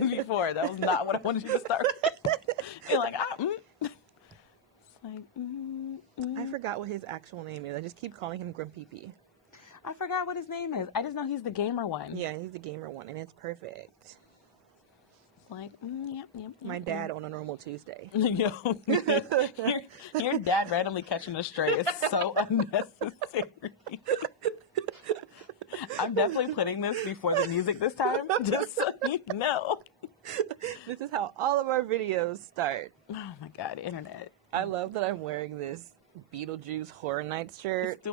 before. That was not what I wanted you to start with. You're like, It's like, I forgot what his actual name is. I just keep calling him Grumpy. I forgot what his name is. I just know he's the gamer one. Yeah, he's the gamer one, and it's perfect. It's like, yep. My dad on a normal Tuesday. Yo, your dad randomly catching a stray is so unnecessary. I'm definitely putting this before the music this time, just so you know. This is how all of our videos start. Oh my God, internet. I love that I'm wearing this Beetlejuice Horror Nights shirt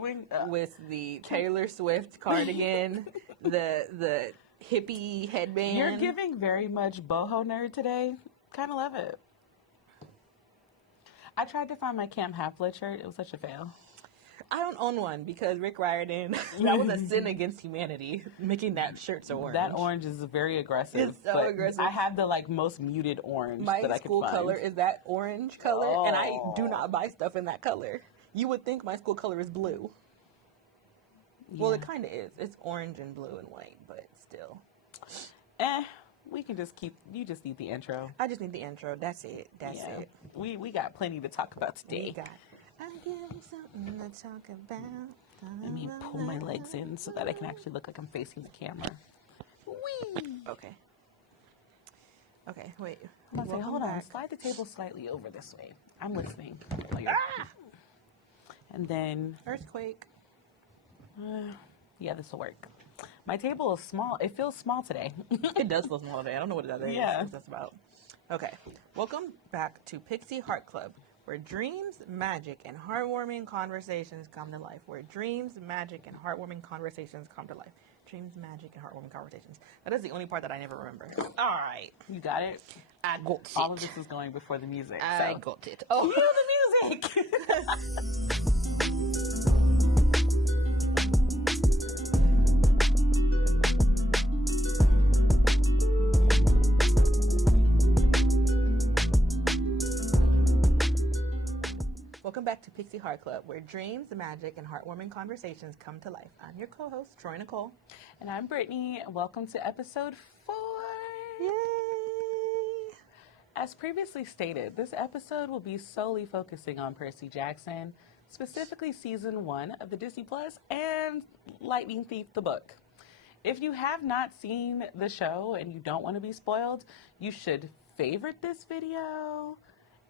with the Taylor Swift cardigan, the hippie headband. You're giving very much boho nerd today. Kind of love it. I tried to find my Camp Half-Blood shirt. It was such a fail. I don't own one because Rick Riordan, that was a sin against humanity, making that shirt so orange. That orange is very aggressive. It's so aggressive. I have the most muted orange that I could find. My school color is that orange color, and I do not buy stuff in that color. You would think my school color is blue. Yeah. Well, it kind of is. It's orange and blue and white, but still. We can just you just need the intro. I just need the intro. That's it. That's it. We got plenty to talk about today. I'll give you something to talk about. Let me pull my legs in so that I can actually look like I'm facing the camera. Whee! Okay, wait. Hold on. Slide the table slightly over this way. I'm listening. And then... Earthquake. Yeah, this will work. My table is small. It feels small today. It does feel small today. I don't know what that is. Yeah. What's that's about. Okay. Welcome back to Pixie Heart Club, where dreams, magic, and heartwarming conversations come to life. Where dreams, magic, and heartwarming conversations come to life. Dreams, magic, and heartwarming conversations. That is the only part that I never remember. All right. You got it? I got it. All of this is going before the music. I got it. Oh, cue the music! Welcome back to Pixie Heart Club, where dreams, magic, and heartwarming conversations come to life. I'm your co-host, Troy Nicole. And I'm Brittany. Welcome to episode 4. Yay! As previously stated, this episode will be solely focusing on Percy Jackson, specifically season 1 of the Disney Plus and Lightning Thief, the book. If you have not seen the show and you don't want to be spoiled, you should favorite this video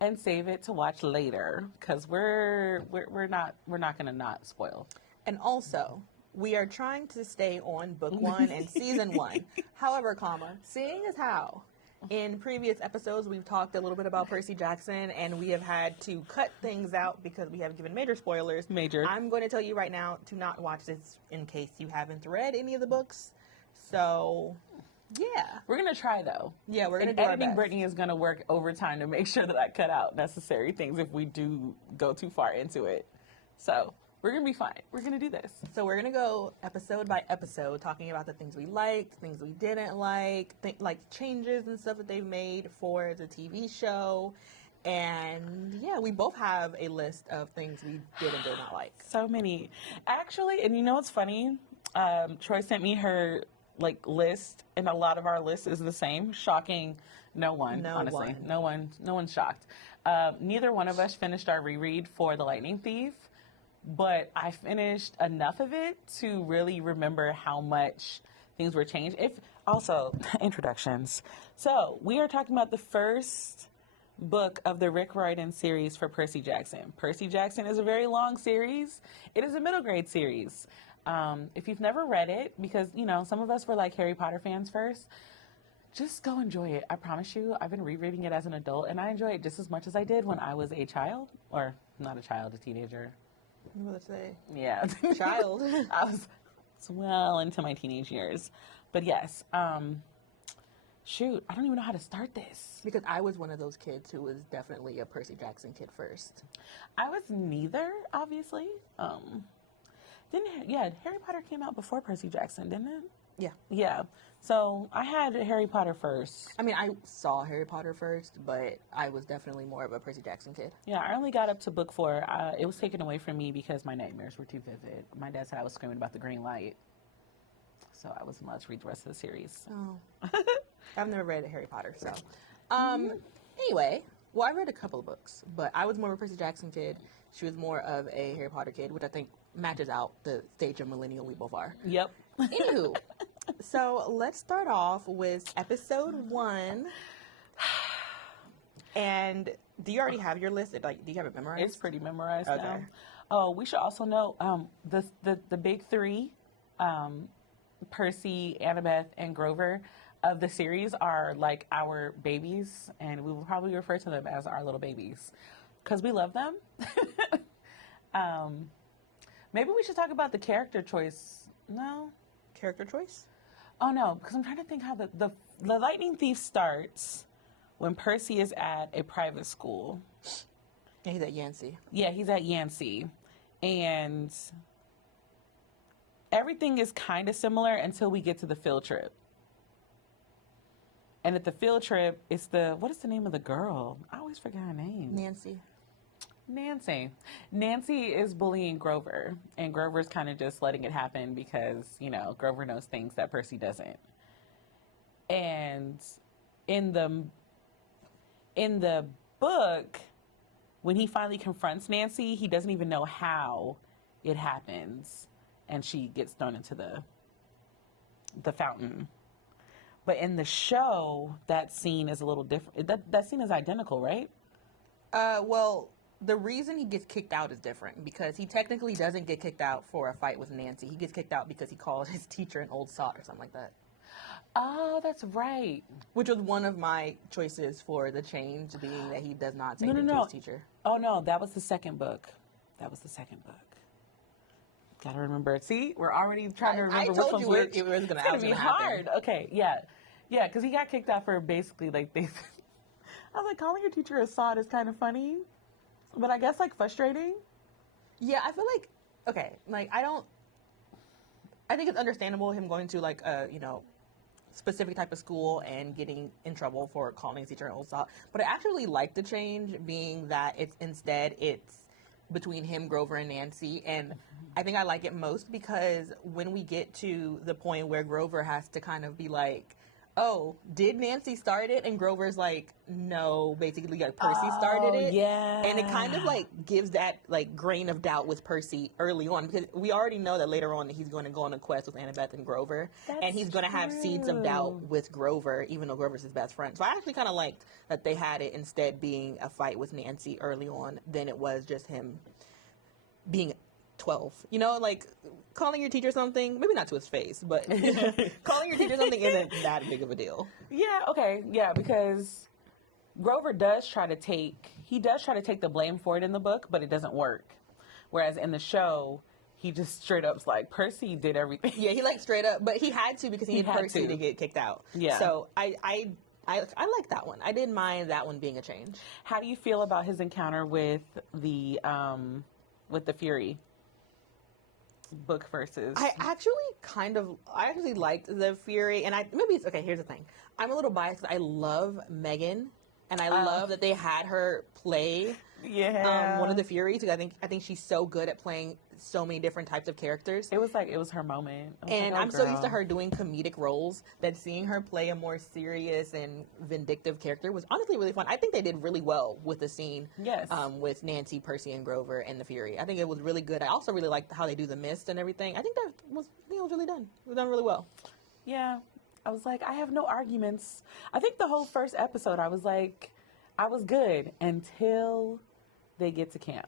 and save it to watch later, because we're not gonna not spoil. And also, we are trying to stay on book 1 and season 1. However, seeing as how in previous episodes we've talked a little bit about Percy Jackson and we have had to cut things out because we have given major spoilers. I'm going to tell you right now to not watch this in case you haven't read any of the books. So... yeah. We're going to try, though. Yeah, we're going to do our best. Editing Brittany is going to work overtime to make sure that I cut out necessary things if we do go too far into it. So, we're going to be fine. We're going to do this. So, we're going to go episode by episode talking about the things we liked, things we didn't like, like changes and stuff that they've made for the TV show. And, yeah, we both have a list of things we did and did not like. So many. Actually, and you know what's funny? Troy sent me her... list, and a lot of our list is the same. Shocking no one, honestly. No one's shocked. Neither one of us finished our reread for The Lightning Thief, but I finished enough of it to really remember how much things were changed. Also, introductions. So, we are talking about the first book of the Rick Riordan series for Percy Jackson. Percy Jackson is a very long series. It is a middle grade series. If you've never read it, because, some of us were like Harry Potter fans first, just go enjoy it. I promise you, I've been rereading it as an adult, and I enjoy it just as much as I did when I was a child, or not a child, a teenager. I'm going to say. Yeah. Child. I was well into my teenage years. But yes, shoot, I don't even know how to start this. Because I was one of those kids who was definitely a Percy Jackson kid first. I was neither, obviously. Harry Potter came out before Percy Jackson, didn't it? Yeah. Yeah. So I had Harry Potter first. I mean, I saw Harry Potter first, but I was definitely more of a Percy Jackson kid. Yeah, I only got up to book 4. It was taken away from me because my nightmares were too vivid. My dad said I was screaming about the green light. So I wasn't allowed to read the rest of the series. Oh. I've never read Harry Potter, so. Anyway, well, I read a couple of books, but I was more of a Percy Jackson kid. She was more of a Harry Potter kid, which I think matches out the stage of millennial we both are. Yep. Anywho, so let's start off with episode 1. And do you already have your list? Like, do you have it memorized? It's pretty memorized now. Oh, we should also know the big 3, Percy, Annabeth, and Grover of the series are like our babies, and we will probably refer to them as our little babies because we love them. Maybe we should talk about the character choice. No? Character choice? Oh, no, because I'm trying to think how the Lightning Thief starts when Percy is at a private school. Yeah, he's at Yancey. Yeah, he's at Yancey. And everything is kind of similar until we get to the field trip. And at the field trip, it's what is the name of the girl? I always forget her name. Nancy. Nancy is bullying Grover, and Grover's kind of just letting it happen because, Grover knows things that Percy doesn't. And in the book, when he finally confronts Nancy, he doesn't even know how it happens, and she gets thrown into the fountain. But in the show, that scene is a little different. That scene is identical, right? Well, the reason he gets kicked out is different because he technically doesn't get kicked out for a fight with Nancy. He gets kicked out because he called his teacher an old sot or something like that. Oh, that's right. Which was one of my choices for the change, being that he does not take it to his teacher. Oh, no, that was the second book. Gotta remember. See, we're already trying to remember which one's which. It was going to be hard. Okay, yeah. Yeah, because he got kicked out for basically, like, I was like, calling your teacher a sod is kind of funny, but I guess, like, frustrating. Yeah, I feel like, okay, like, I think it's understandable him going to, like, specific type of school and getting in trouble for calling his teacher an old sod. But I actually like the change being that it's between him, Grover, and Nancy. And I think I like it most because when we get to the point where Grover has to kind of be like, oh, did Nancy start it? And Grover's like, no, basically like Percy started it. Yeah. And it kind of like gives that like grain of doubt with Percy early on because we already know that later on that he's going to go on a quest with Annabeth and Grover. And he's going to have seeds of doubt with Grover, even though Grover's his best friend. So I actually kind of liked that they had it instead being a fight with Nancy early on than it was just him being 12. Like calling your teacher something, maybe not to his face, but calling your teacher something isn't that big of a deal. Yeah, okay. Yeah, because Grover does try to take the blame for it in the book, but it doesn't work. Whereas in the show, he just straight up's like, Percy did everything. Yeah, he like straight up, but he had to because he needed Percy to get kicked out. Yeah. So I like that one. I didn't mind that one being a change. How do you feel about his encounter with the Fury? Book versus I actually liked the Fury, and here's the thing, I'm a little biased. I love Megan, and I love that they had her play one of the Furies because I think she's so good at playing so many different types of characters. It was her moment. And I'm so used to her doing comedic roles that seeing her play a more serious and vindictive character was honestly really fun. I think they did really well with the scene. Yes. With Nancy, Percy, and Grover and the Fury. I think it was really good. I also really liked how they do the mist and everything. I think that was really done. It was done really well. Yeah. I was like, I have no arguments. I think the whole first episode, I was like, I was good until they get to camp.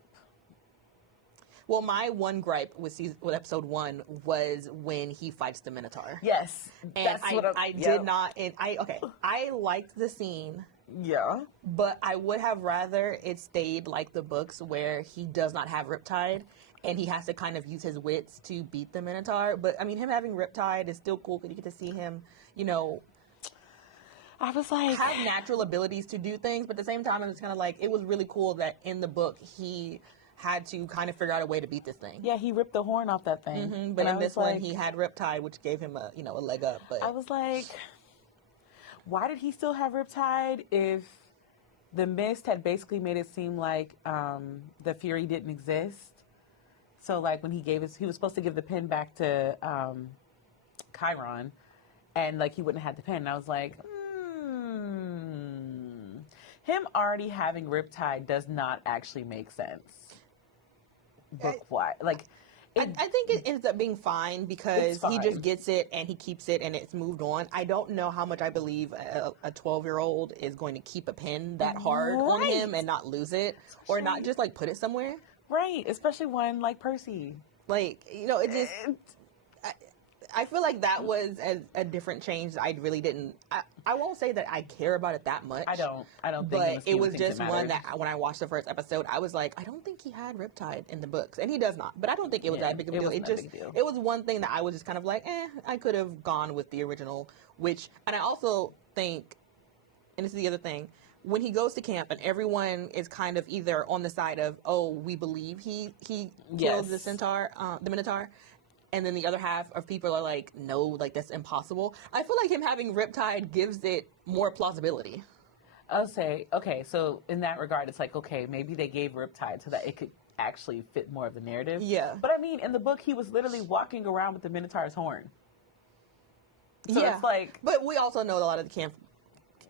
Well, my one gripe with episode 1 was when he fights the Minotaur. Yes, and I liked the scene. Yeah, but I would have rather it stayed like the books where he does not have Riptide and he has to kind of use his wits to beat the Minotaur. But I mean, him having Riptide is still cool because you get to see him, I was like, have natural abilities to do things. But at the same time, it's kind of like it was really cool that in the book he had to kind of figure out a way to beat this thing. Yeah, he ripped the horn off that thing. Mm-hmm, but in this one, he had Riptide, which gave him a leg up. But I was like, why did he still have Riptide if the mist had basically made it seem like the Fury didn't exist? So like when he was supposed to give the pen back to Chiron, and like he wouldn't have had the pen. And I was like, him already having Riptide does not actually make sense. Book-wise. Like, I think it ends up being fine because he just gets it and he keeps it and it's moved on. I don't know how much I believe a 12-year-old is going to keep a pen that hard on him and not lose it or not just like put it somewhere. Right, especially one like Percy. Like, you know, it just... I feel like that was a different change. I really didn't. I won't say that I care about it that much. I don't. But it was just one that when I watched the first episode, I was like, I don't think he had Riptide in the books, and he does not. But I don't think it was that big of a deal. It was one thing that I was just kind of like, I could have gone with the original. And I also think, and this is the other thing, when he goes to camp and everyone is kind of either on the side of, oh, we believe he killed the the Minotaur. And then the other half of people are like, no, like, that's impossible. I feel like him having Riptide gives it more plausibility. I'll say, okay, so in that regard, it's like, okay, maybe they gave Riptide so that it could actually fit more of the narrative. Yeah. But I mean, in the book, he was literally walking around with the Minotaur's horn. So it's like... But we also know a lot of the camp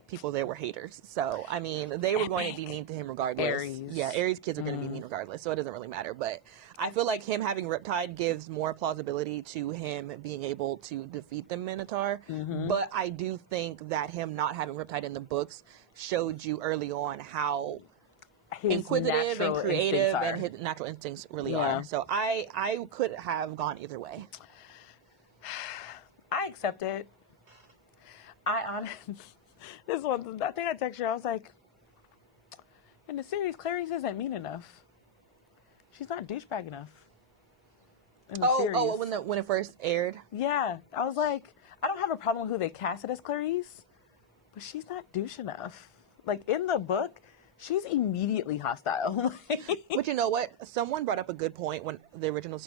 people there were haters. So, I mean, they were going to be mean to him regardless. Aries. Yeah, Aries kids are going to be mean regardless, so it doesn't really matter. But I feel like him having Riptide gives more plausibility to him being able to defeat the Minotaur. But I do think that him not having Riptide in the books showed you early on how his inquisitive and creative and his natural instincts really are. So I could have gone either way. I accept it. This one, I think I texted you. I was like, in the series, Clarice isn't mean enough. She's not douchebag enough. In the series. When it first aired? Yeah. I was like, I don't have a problem with who they casted as Clarice, but she's not douche enough. Like, in the book, she's immediately hostile. But you know what? Someone brought up a good point when the original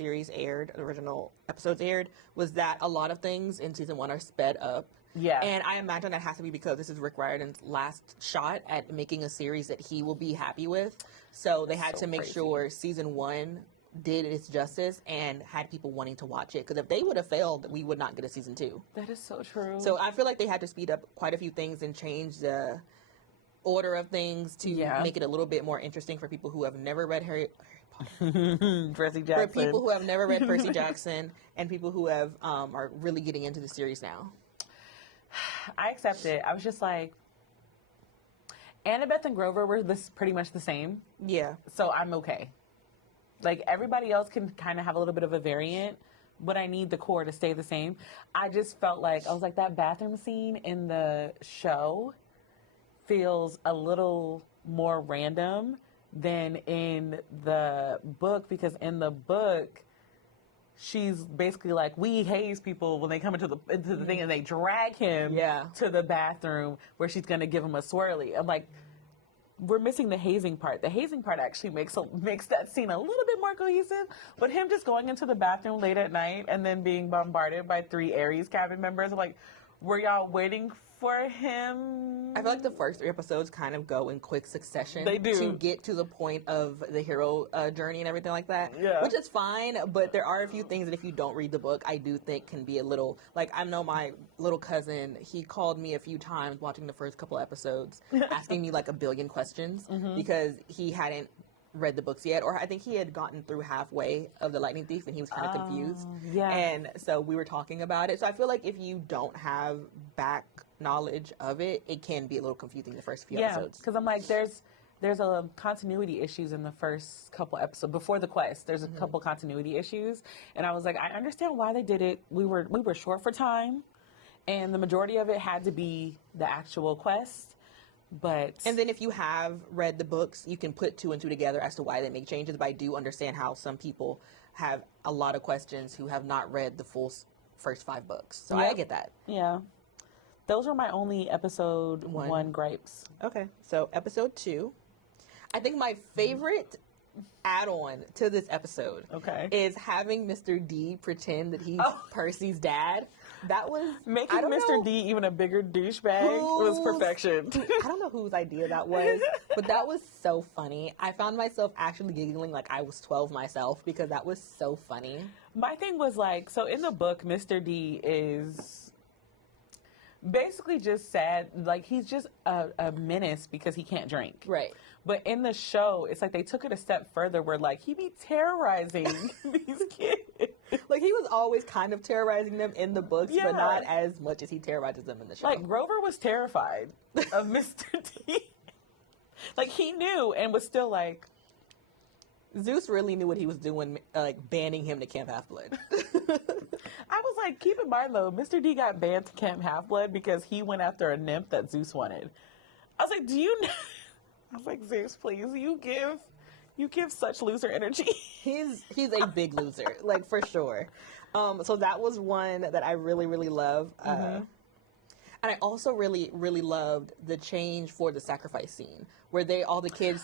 episodes aired, was that a lot of things in season 1 are sped up. Yeah. And I imagine that has to be because this is Rick Riordan's last shot at making a series that he will be happy with. So they had to make sure season 1 did its justice and had people wanting to watch it. Because if they would have failed, we would not get a season 2. That is so true. So I feel like they had to speed up quite a few things and change the order of things to make it a little bit more interesting for people who have never read Harry Potter. Percy Jackson. For people who have never read Percy Jackson and people who have are really getting into the series now. I accept it. I was just like, Annabeth and Grover were pretty much the same. Yeah. So I'm okay. Like, everybody else can kind of have a little bit of a variant, but I need the core to stay the same. I just felt like, I was like, that bathroom scene in the show feels a little more random than in the book, because in the book, she's basically like, we haze people when they come into the thing, and they drag him to the bathroom where she's going to give him a swirly. I'm like, we're missing the hazing part. The hazing part actually makes that scene a little bit more cohesive, but him just going into the bathroom late at night and then being bombarded by 3 Aries cabin members, I'm like, were y'all waiting for him? I feel like the first 3 episodes kind of go in quick succession. They do. To get to the point of the hero journey and everything like that. Yeah. Which is fine, but there are a few things that if you don't read the book, I do think can be a little... Like, I know my little cousin, he called me a few times watching the first couple episodes, asking me like a billion questions because he hadn't read the books yet, or I think he had gotten through halfway of The Lightning Thief and he was kind of confused. Yeah. And so we were talking about it. So I feel like if you don't have back knowledge of it, it can be a little confusing the first few episodes. Because I'm like, there's a continuity issues in the first couple episodes before the quest. There's a couple continuity issues, and I was like, I understand why they did it. We were short for time, and the majority of it had to be the actual quest. And then if you have read the books, you can put 2 and 2 together as to why they make changes. But I do understand how some people have a lot of questions who have not read the full first 5 books. So I get that. Yeah. Those were my only episode 1 gripes. Okay. So episode 2. I think my favorite add-on to this episode is having Mr. D pretend that he's Percy's dad. That was... Making Mr. D even a bigger douchebag was perfection. I don't know whose idea that was, but that was so funny. I found myself actually giggling like I was 12 myself because that was so funny. My thing was like, so in the book, Mr. D is basically just said, like, he's just a menace because he can't drink. Right. But in the show, it's like they took it a step further where, like, he be terrorizing these kids. Like, he was always kind of terrorizing them in the books, but not as much as he terrorizes them in the show. Like, Grover was terrified of Mr. T. Like, he knew and was still like... Zeus really knew what he was doing, like, banning him to Camp Half-Blood. I was like, keep in mind, though, Mr. D got banned to Camp Half-Blood because he went after a nymph that Zeus wanted. I was like, do you know... I was like, Zeus, please, you give such loser energy. He's a big loser, like, for sure. So that was one that I really, really love. And I also really, really loved the change for the sacrifice scene, where all the kids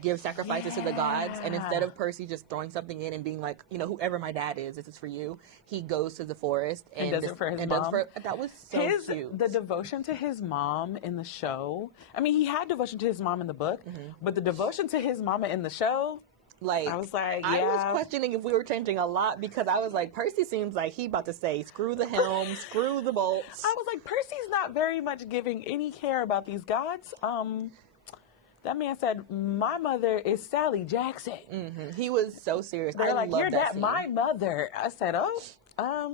give sacrifices to the gods, and instead of Percy just throwing something in and being like, you know, whoever my dad is, this is for you, he goes to the forest and does it for his mom. That was so cute. The devotion to his mom in the show. I mean, he had devotion to his mom in the book, but the devotion to his mama in the show. Like, I was like, yeah. I was questioning if we were changing a lot because I was like, Percy seems like he about to say, screw the helm, screw the bolts. I was like, Percy's not very much giving any care about these gods. That man said, my mother is Sally Jackson. He was so serious. They're like, you're that my mother. I said, I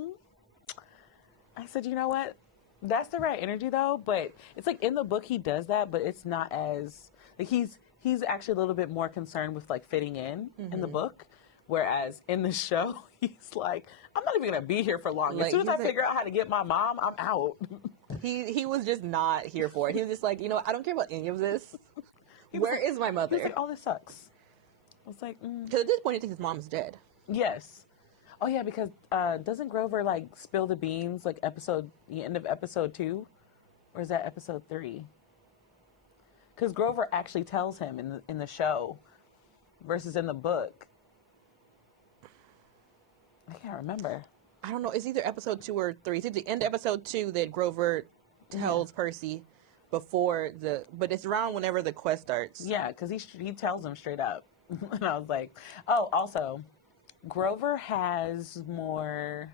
said, you know what? That's the right energy though. But it's like in the book he does that, but it's not as like he's actually a little bit more concerned with like fitting in the book, whereas in the show he's like, I'm not even gonna be here for long. As soon as I figure out how to get my mom, I'm out. He was just not here for it. He was just like, you know, I don't care about any of this. Where is my mother? He was like, oh, this sucks. I was like, because at this point he thinks his mom's dead. Yes. Oh yeah, because doesn't Grover like spill the beans like the end of episode 2, or is that episode 3? Because Grover actually tells him in the show, versus in the book. I can't remember. I don't know. It's either episode 2 or 3. It's at the end of episode 2 that Grover tells Percy but it's around whenever the quest starts. Yeah, because he tells him straight up. And I was like, oh, also, Grover has more,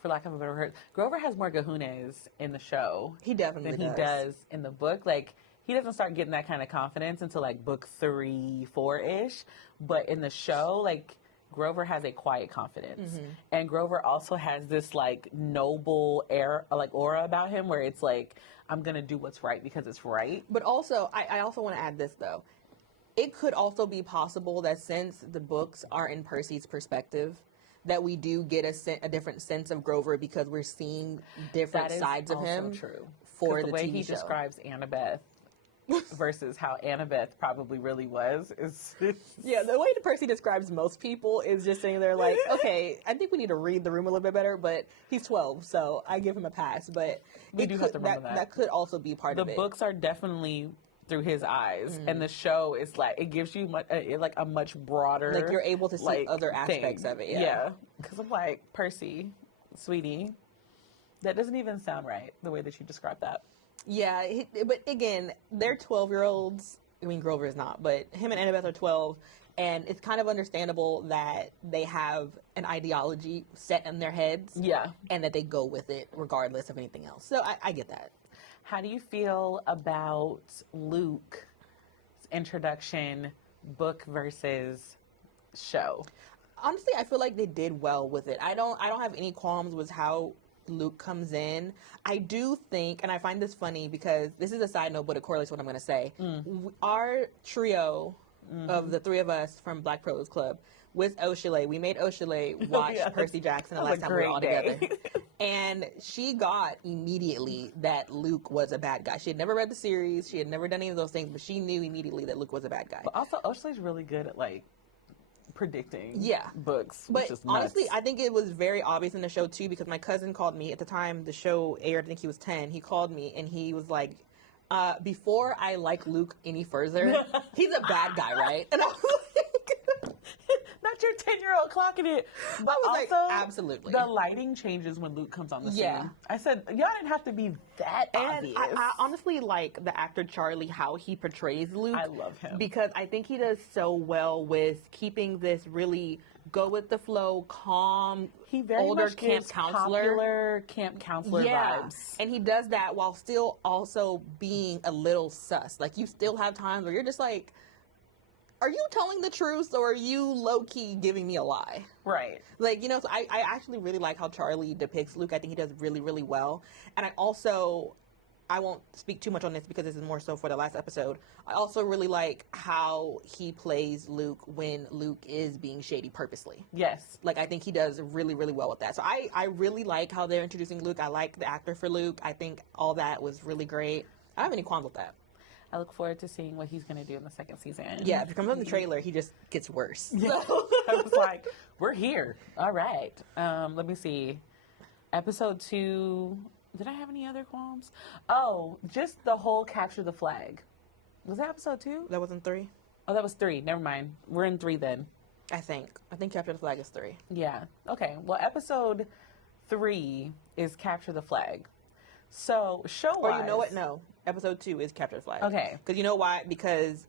for lack of a better word, Grover has more kahunas in the show. He definitely than he does in the book. Like, he doesn't start getting that kind of confidence until like book 3, 4-ish. But in the show, like, Grover has a quiet confidence. And Grover also has this like noble aura about him where it's like, I'm going to do what's right because it's right. But also, I also want to add this though. It could also be possible that since the books are in Percy's perspective, that we do get a different sense of Grover because we're seeing different sides of him. True. For the way he describes Annabeth versus how Annabeth probably really was is yeah, the way that Percy describes most people is just sitting there like, okay, I think we need to read the room a little bit better, but he's 12, so I give him a pass. But we do have to remember that could also be part of it. The books are definitely through his eyes, and the show is like, it gives you like a much broader, like you're able to see other aspects of it. Yeah, because I'm like, Percy, sweetie, that doesn't even sound right the way that you describe that. Yeah, but again, they're 12-year-olds. I mean, Grover is not, but him and Annabeth are 12, and it's kind of understandable that they have an ideology set in their heads. Yeah. And that they go with it regardless of anything else. So I get that. How do you feel about Luke's introduction, book versus show? Honestly, I feel like they did well with it. I don't have any qualms with how Luke comes in. I do think, and I find this funny because this is a side note, but it correlates what I'm going to say. Our trio of the 3 of us from Black Pros Club with Oshile, we made Oshile watch Percy Jackson the last time we were all together. And she got immediately that Luke was a bad guy. She had never read the series. She had never done any of those things, but she knew immediately that Luke was a bad guy. But also, Oshile's really good at like predicting books. But honestly, I think it was very obvious in the show too, because my cousin called me at the time the show aired. I think he was 10. He called me and he was like, before I like Luke any further, he's a bad guy, right? And I was like, not your 10-year-old clocking it. But I was also, like, absolutely. The lighting changes when Luke comes on the scene. Yeah. I said, y'all didn't have to be that obvious. I honestly like the actor Charlie, how he portrays Luke. I love him. Because I think he does so well with keeping this really go with the flow, calm, he very older much camp gives counselor. popular camp counselor vibes. And he does that while still also being a little sus. Like, you still have times where you're just like, are you telling the truth or are you low-key giving me a lie? Right. Like, you know, so I actually really like how Charlie depicts Luke. I think he does really, really well. And I won't speak too much on this because this is more so for the last episode. I also really like how he plays Luke when Luke is being shady purposely. Yes. Like, I think he does really, really well with that. So I really like how they're introducing Luke. I like the actor for Luke. I think all that was really great. I don't have any qualms with that. I look forward to seeing what he's going to do in the second season. Yeah, if it comes on the trailer, he just gets worse. Yeah. So. I was like, we're here. All right. Let me see. Episode 2. Did I have any other qualms? Oh, just the whole capture the flag. Was that episode 2? That wasn't 3? Oh, that was 3. Never mind. We're in 3 then. I think capture the flag is 3. Yeah. Okay. Well, episode 3 is capture the flag. So, show-wise... Or you know what? No. Episode 2 is capture the flag. Okay. Because you know why? Because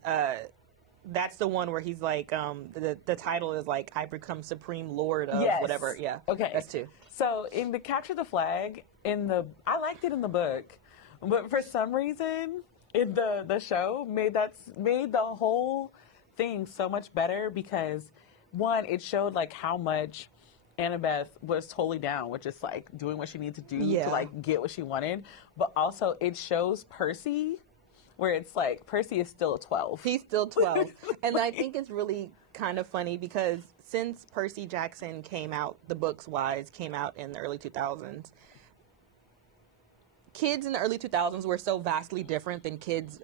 that's the one where he's like, the title is like, I become supreme lord of whatever. Yeah. Okay. That's 2. So, in the capture the flag, I liked it in the book, but for some reason, in the show, made the whole thing so much better because, one, it showed, like, how much Annabeth was totally down with just, like, doing what she needed to do to, like, get what she wanted. But also, it shows Percy, where it's like, Percy is still a 12. He's still 12. And I think it's really kind of funny because since Percy Jackson came out, the books-wise, came out in the early 2000s, kids in the early 2000s were so vastly different than kids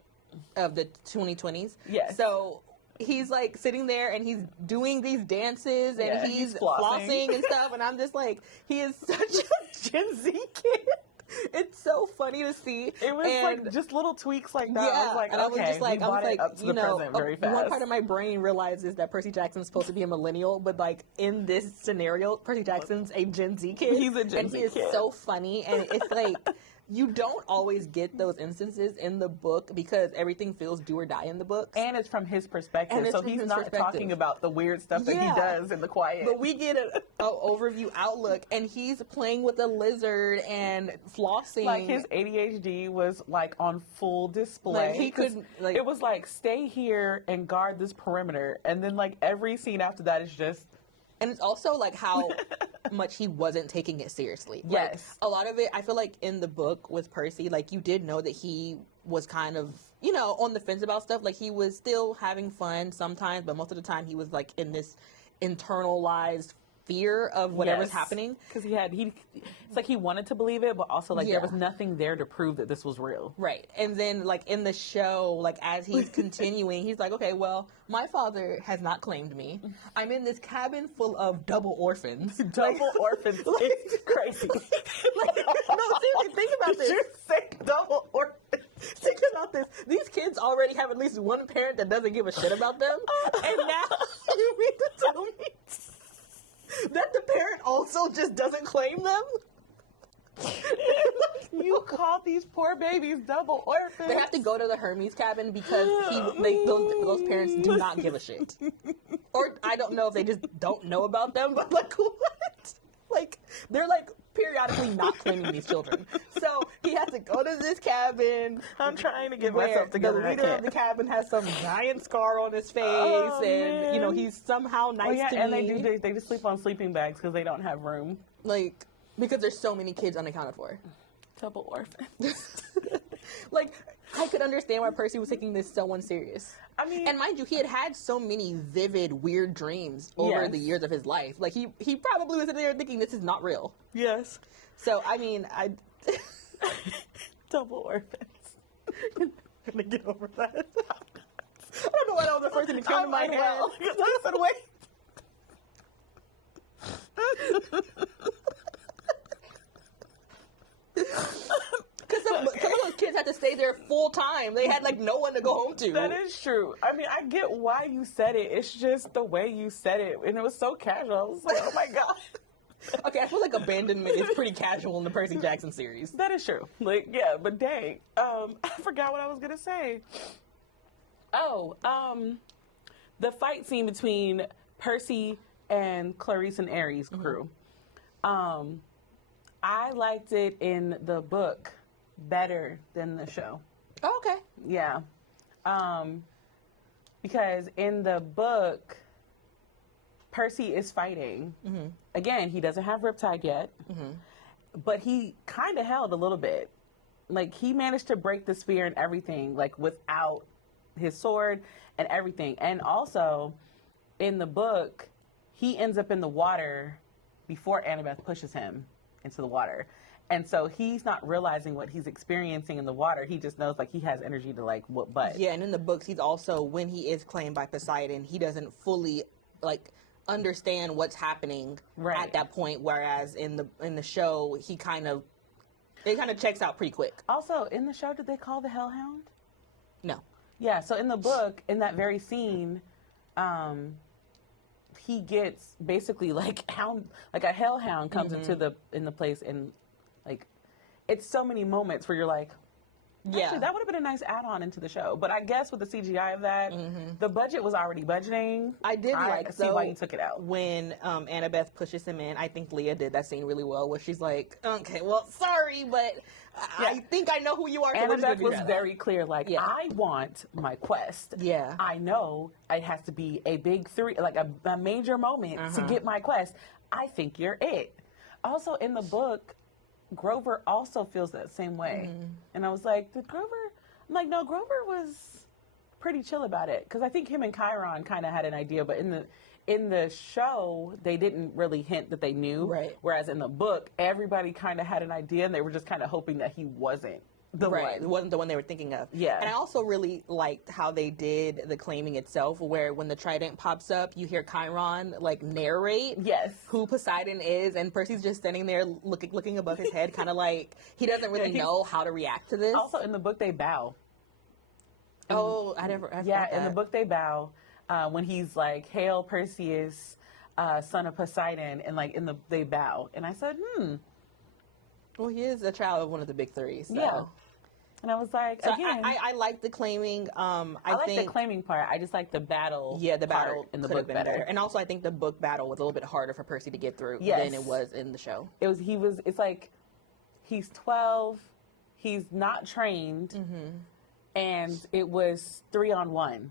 of the 2020s. Yes. So... he's like sitting there and he's doing these dances and he's flossing and stuff. And I'm just like, he is such a Gen Z kid. It's so funny to see. It was like just little tweaks like that. Yeah, I was like, and okay, I was just like, you know, very fast. One part of my brain realizes that Percy Jackson's supposed to be a millennial, but like in this scenario, Percy Jackson's a Gen Z kid. He's a Gen Z kid. And he is so funny. And it's like, you don't always get those instances in the book because everything feels do or die in the books. And it's from his perspective. So he's not talking about the weird stuff that he does in the quiet. But we get an overview outlook, and he's playing with a lizard and flossing. Like, his ADHD was, like, on full display. Like, he couldn't, like... It was like, stay here and guard this perimeter. And then, like, every scene after that is just... And it's also, like, how much he wasn't taking it seriously. Yes. Like, a lot of it, I feel like in the book with Percy, like, you did know that he was kind of, you know, on the fence about stuff. Like, he was still having fun sometimes, but most of the time he was, like, in this internalized fear of whatever's happening. Because it's like he wanted to believe it, but also, like, there was nothing there to prove that this was real. Right. And then, like, in the show, like, as he's continuing, he's like, okay, well, my father has not claimed me. I'm in this cabin full of double orphans. Double orphans. It's crazy. Like, no, seriously, think about this. Did you say double orphans? Think about this. These kids already have at least one parent that doesn't give a shit about them. And now you mean to tell me that the parent also just doesn't claim them? You call these poor babies double orphans. They have to go to the Hermes cabin because those parents do not give a shit. Or I don't know if they just don't know about them, but like, what? Like, they're like periodically not claiming these children. So he has to go to this cabin. I'm trying to get myself together. The leader of the cabin has some giant scar on his face, and you know he's somehow nice to and me. they just sleep on sleeping bags because they don't have room. Like, because there's so many kids unaccounted for. Double orphans. Like, I could understand why Percy was taking this so unserious. I mean, and mind you, he had so many vivid, weird dreams over the years of his life. Like, he probably was sitting there thinking this is not real. Yes. So, I mean, double orphans. I'm gonna get over that. I don't know why that was the first thing that came to my head. I said, wait. Because some of those kids had to stay there full time. They had, like, no one to go home to. That is true. I mean, I get why you said it. It's just the way you said it. And it was so casual. I was like, oh, my God. Okay, I feel like abandonment is pretty casual in the Percy Jackson series. That is true. Like, yeah, but dang. I forgot what I was going to say. Oh, the fight scene between Percy, and Clarice and Aries crew. I liked it in the book better than the show. Oh, okay. Yeah. Because in the book, Percy is fighting. Again, he doesn't have Riptide yet, but he kind of held a little bit. Like, he managed to break the spear and everything, like, without his sword and everything. And also, in the book, he ends up in the water before Annabeth pushes him into the water. And so he's not realizing what he's experiencing in the water. He just knows, like, he has energy to, like, whoop butt. Yeah, and in the books, he's also, when he is claimed by Poseidon, he doesn't fully, like, understand what's happening at that point. Whereas in the show, it kind of checks out pretty quick. Also, in the show, did they call the Hellhound? No. Yeah, so in the book, in that very scene, he gets basically like a hellhound comes into the place, and like it's so many moments where you're like, actually, that would have been a nice add-on into the show. But I guess with the CGI of that, the budget was already budgeting. I did see why you took it out. When Annabeth pushes him in, I think Leah did that scene really well, where she's like, okay, well, sorry, but I think I know who you are. Annabeth was very clear, like, I want my quest. Yeah. I know it has to be a big three, like a major moment to get my quest. I think you're it. Also, in the book, Grover also feels that same way. And I was like, did Grover? I'm like, no, Grover was pretty chill about it. Because I think him and Chiron kind of had an idea, but in the show, they didn't really hint that they knew. Right. Whereas in the book, everybody kind of had an idea, and they were just kind of hoping that he wasn't the one. It wasn't the one they were thinking of. Yeah. And I also really liked how they did the claiming itself, where when the trident pops up, you hear Chiron like narrate who Poseidon is, and Percy's just standing there looking above his head, kind of like he doesn't really know how to react to this. Also, in the book, they bow. Oh, I never. In the book, they bow when he's like, "Hail, Perseus, son of Poseidon," and like they bow. And I said, Well, he is a child of one of the big three. So. Yeah. And I was like, so again, I like the claiming. I like think the claiming part. I just like the battle. Yeah, the battle part in the book better. And also, I think the book battle was a little bit harder for Percy to get through than it was in the show. It's like he's 12, he's not trained, and it was 3-on-1.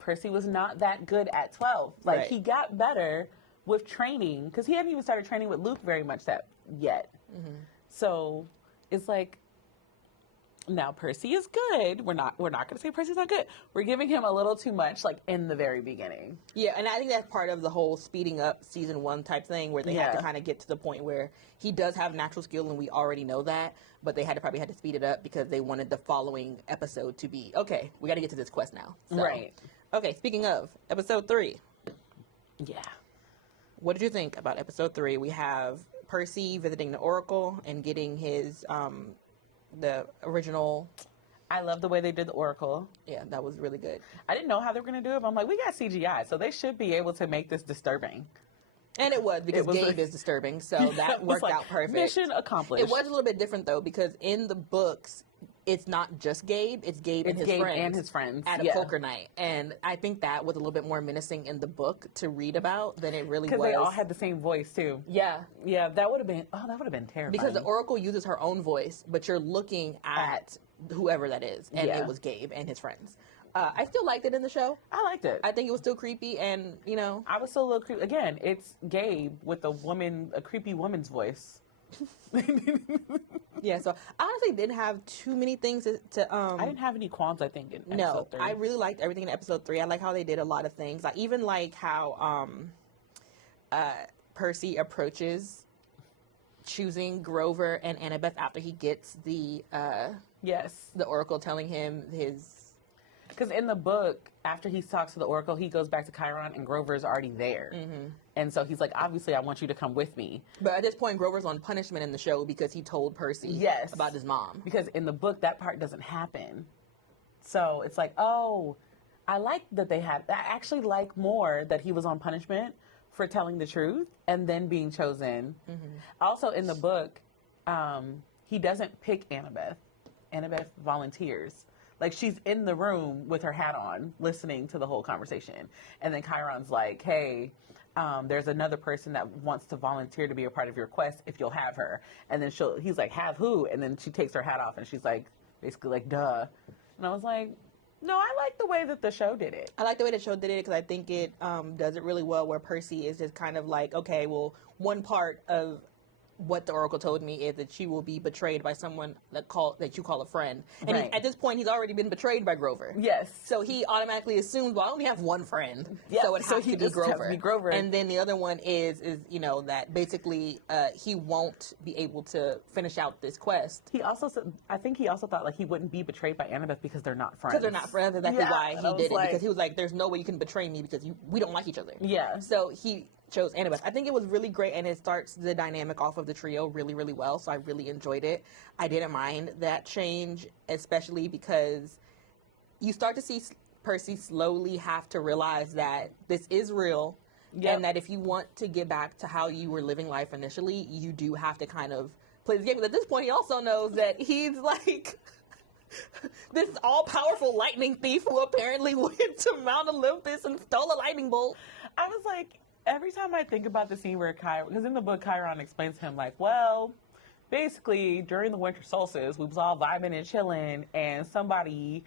Percy was not that good at 12. Like he got better with training because he hadn't even started training with Luke very much yet. So it's like, now Percy is good. We're not going to say Percy's not good. We're giving him a little too much, like in the very beginning. Yeah, and I think that's part of the whole speeding up season 1 type thing, where they had to kind of get to the point where he does have natural skill, and we already know that. But they probably had to speed it up because they wanted the following episode to be okay. We got to get to this quest now. So, right. Okay. Speaking of episode 3. Yeah. What did you think about episode 3? We have Percy visiting the Oracle and getting his the original. I love the way they did the Oracle. Yeah, that was really good. I didn't know how they were going to do it, but I'm like, we got CGI, so they should be able to make this disturbing. And it was, because Gabe is disturbing, so that worked out perfect. Mission accomplished. It was a little bit different, though, because in the books, it's not just Gabe, it's Gabe and his friends. At a poker night. And I think that was a little bit more menacing in the book to read about than it really was. Because they all had the same voice, too. Yeah. Yeah, that would have been terrifying. Because the Oracle uses her own voice, but you're looking at whoever that is. And it was Gabe and his friends. I still liked it in the show. I liked it. I think it was still creepy, and, I was still a little creepy. Again, it's Gabe with a creepy woman's voice. Yeah, so I honestly didn't have too many things to I didn't have any qualms, I think, in episode 3. I really liked everything in episode 3. I like how they did a lot of things. I even like how Percy approaches choosing Grover and Annabeth after he gets the Oracle telling him his... Because in the book, after he talks to the Oracle, he goes back to Chiron, and Grover's already there. And so he's like, obviously, I want you to come with me. But at this point, Grover's on punishment in the show because he told Percy about his mom. Because in the book, that part doesn't happen. So it's like, oh, I like that I actually like more that he was on punishment for telling the truth and then being chosen. Also, in the book, he doesn't pick Annabeth. Annabeth volunteers. Like, she's in the room with her hat on, listening to the whole conversation. And then Chiron's like, hey, there's another person that wants to volunteer to be a part of your quest if you'll have her. And then he's like, have who? And then she takes her hat off and she's like, basically like, duh. And I was like, no, I like the way that the show did it. I like the way the show did it because I think it does it really well, where Percy is just kind of like, okay, well, one part of what the Oracle told me is that she will be betrayed by someone that you call a friend. And Right. at this point, he's already been betrayed by Grover. Yes. So he automatically assumes, well, I only have one friend, Yeah, so it has he to be just has Grover. to be Grover. And then the other one is that basically he won't be able to finish out this quest. I think he also thought like he wouldn't be betrayed by Annabeth because they're not friends. Because they're not friends. That's exactly why he did it. Like, because he was like, there's no way you can betray me because we don't like each other. Yeah. So he chose Annabeth. I think it was really great, and it starts the dynamic off of the trio really, really well, so I really enjoyed it. I didn't mind that change, especially because you start to see Percy slowly have to realize that this is real, and that if you want to get back to how you were living life initially, you do have to kind of play the game. But at this point, he also knows that he's like this all-powerful lightning thief who apparently went to Mount Olympus and stole a lightning bolt. I was like, every time I think about the scene where because in the book, Chiron explains to him, like, well, basically, during the winter solstice, we was all vibing and chilling, and somebody,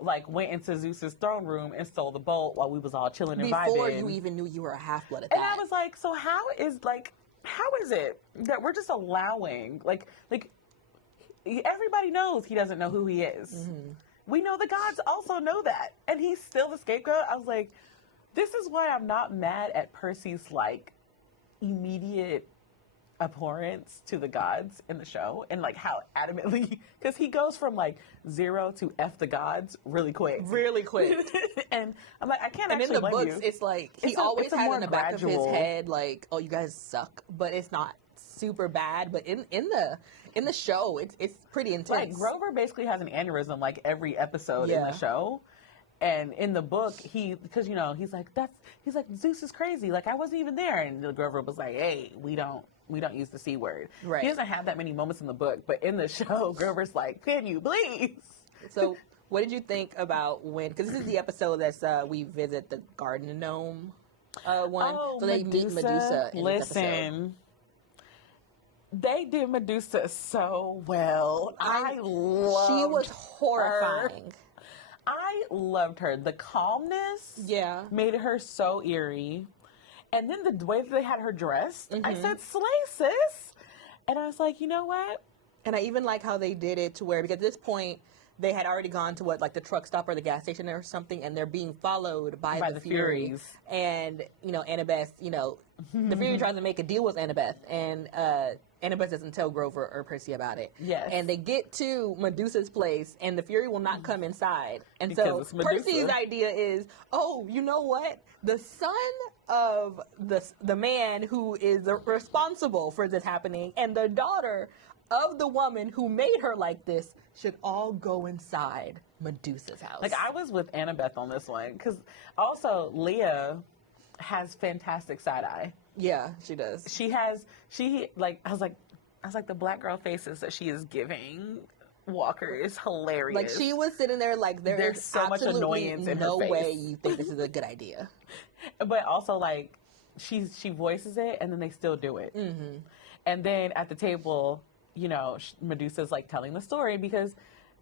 like, went into Zeus's throne room and stole the bolt while we was all chilling and vibing. Before you even knew you were a half-blood at and that. I was like, so how is it that we're just allowing, like, everybody knows he doesn't know who he is. Mm-hmm. We know the gods also know that, and he's still the scapegoat. I was like, this is why I'm not mad at Percy's, like, immediate abhorrence to the gods in the show, and, like, how adamantly, because he goes from, like, 0 to F the gods really quick. Really quick. And I'm like, I can't and actually blame you. And in the books, it's like, he always has in the back of his head, like, oh, you guys suck, but it's not super bad. But in the show, it's pretty intense. Like, Grover basically has an aneurysm, like, every episode in the show. And in the book, because he's like, Zeus is crazy. Like, I wasn't even there. And Grover was like, hey, we don't use the C word. Right. He doesn't have that many moments in the book, but in the show, Grover's like, can you please? So what did you think about because this is the episode that's we visit the garden gnome one. Oh, so they meet Medusa in this episode. They did Medusa so well. I loved She was horrifying. Her. I loved her. The calmness made her so eerie. And then the way that they had her dressed, I said, slay, sis. And I was like, you know what? And I even like how they did it to where, because at this point, they had already gone to the truck stop or the gas station or something, and they're being followed by the Furies. And, Annabeth, the Fury tries to make a deal with Annabeth, and Annabeth doesn't tell Grover or Percy about it. Yes. And they get to Medusa's place, and the Fury will not come inside. And because so Percy's idea is, oh, you know what? The son of the man who is responsible for this happening, and the daughter of the woman who made her like this, should all go inside Medusa's house. Like, I was with Annabeth on this one, because also Leah has fantastic side eye. Yeah, she does. I was like, the black girl faces that she is giving Walker is hilarious. Like, she was sitting there like, there's so much annoyance in her face. No way you think this is a good idea. But also, like, she voices it, and then they still do it. Mm-hmm. And then at the table, Medusa's, like, telling the story, because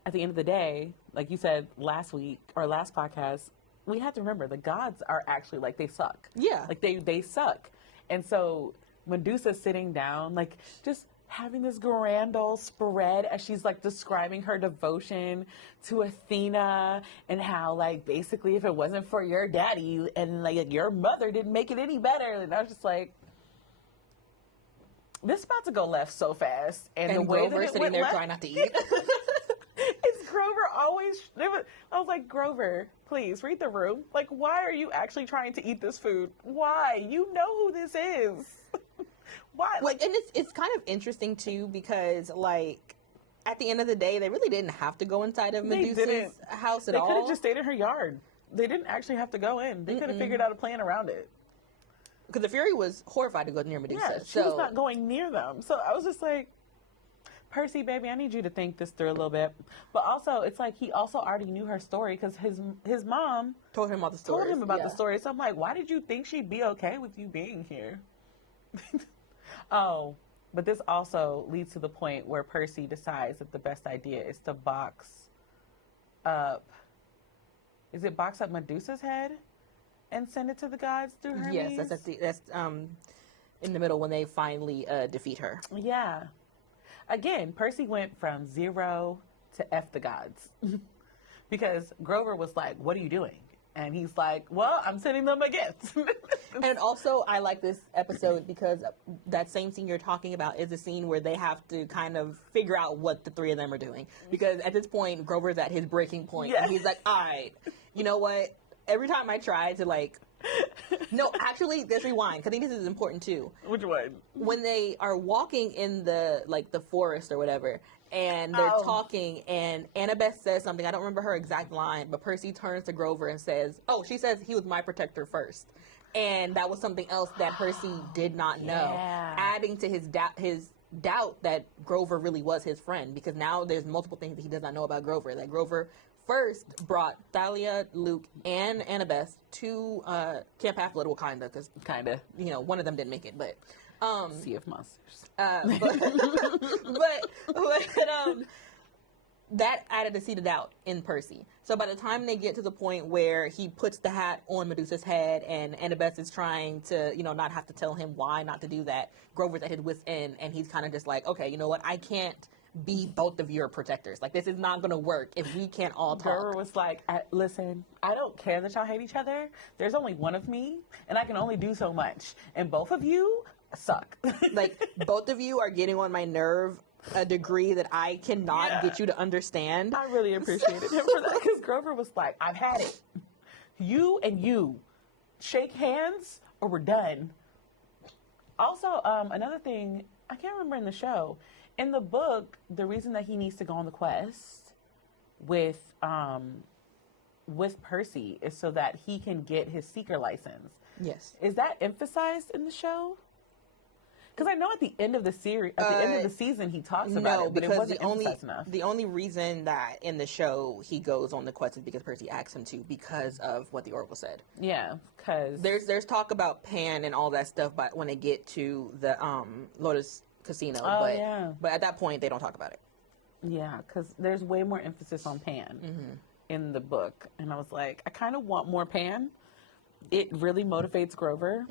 at the end of the day, like you said last week, or last podcast, we have to remember the gods are actually, like, they suck. Yeah. Like, they suck. And so Medusa's sitting down, like, just having this grand old spread as she's, like, describing her devotion to Athena and how, like, basically if it wasn't for your daddy and, like, your mother didn't make it any better. And I was just like, this is about to go left so fast. And the way Grover that it sitting went there left, trying not to eat. It's Grover always. I was like, Grover, please read the room. Like, why are you actually trying to eat this food? Why? You know who this is. Why? Like, and it's kind of interesting too, because, like, at the end of the day, they really didn't have to go inside of Medusa's house at all. They could have just stayed in her yard. They didn't actually have to go in. They could have figured out a plan around it. Because the Fury was horrified to go near Medusa. Yeah, she was not going near them. So I was just like, Percy, baby, I need you to think this through a little bit. But also, it's like he also already knew her story because his mom told him about the story. Told him about the story. So I'm like, why did you think she'd be okay with you being here? Oh, but this also leads to the point where Percy decides that the best idea is to box up Medusa's head and send it to the gods through Hermes? Yes, that's in the middle when they finally defeat her. Yeah. Again, Percy went from 0 to F the gods. Because Grover was like, what are you doing? And he's like, well, I'm sending them a gift. And also, I like this episode because that same scene you're talking about is a scene where they have to kind of figure out what the three of them are doing. Because at this point, Grover's at his breaking point. Yes. And he's like, all right, you know what? Every time I try to, like... No, actually, let's rewind, because I think this is important, too. Which one? When they are walking in the forest or whatever, and they're talking, and Annabeth says something. I don't remember her exact line, but Percy turns to Grover and says, she says he was my protector first. And that was something else that Percy did not know, adding to his doubt that Grover really was his friend, because now there's multiple things that he does not know about Grover. That Grover first brought Thalia, Luke, and Annabeth to Camp Half-Blood, well, because one of them didn't make it, but Sea of Monsters. But that added a seed of doubt in Percy. So by the time they get to the point where he puts the hat on Medusa's head and Annabeth is trying to, not have to tell him why not to do that, Grover's at his wit's end, and he's kind of just like, okay, you know what, I can't be both of your protectors. Like, this is not going to work if we can't all talk. Grover was like, listen, I don't care that y'all hate each other. There's only one of me, and I can only do so much. And both of you suck. Like, both of you are getting on my nerve a degree that I cannot get you to understand. I really appreciated him for that, because Grover was like, I've had it. You and you shake hands or we're done. Also, another thing, I can't remember in the show, in the book, the reason that he needs to go on the quest with Percy is so that he can get his seeker license. Yes. Is that emphasized in the show? Because I know at the end of the series, at the end of the season, he talks about it, but it wasn't emphasized enough. The only reason that in the show he goes on the quest is because Percy asked him to, because of what the Oracle said. Yeah, because there's talk about Pan and all that stuff, but when they get to the Lotus Casino, but at that point they don't talk about it. Yeah, because there's way more emphasis on Pan in the book, and I was like, I kind of want more Pan. It really motivates Grover,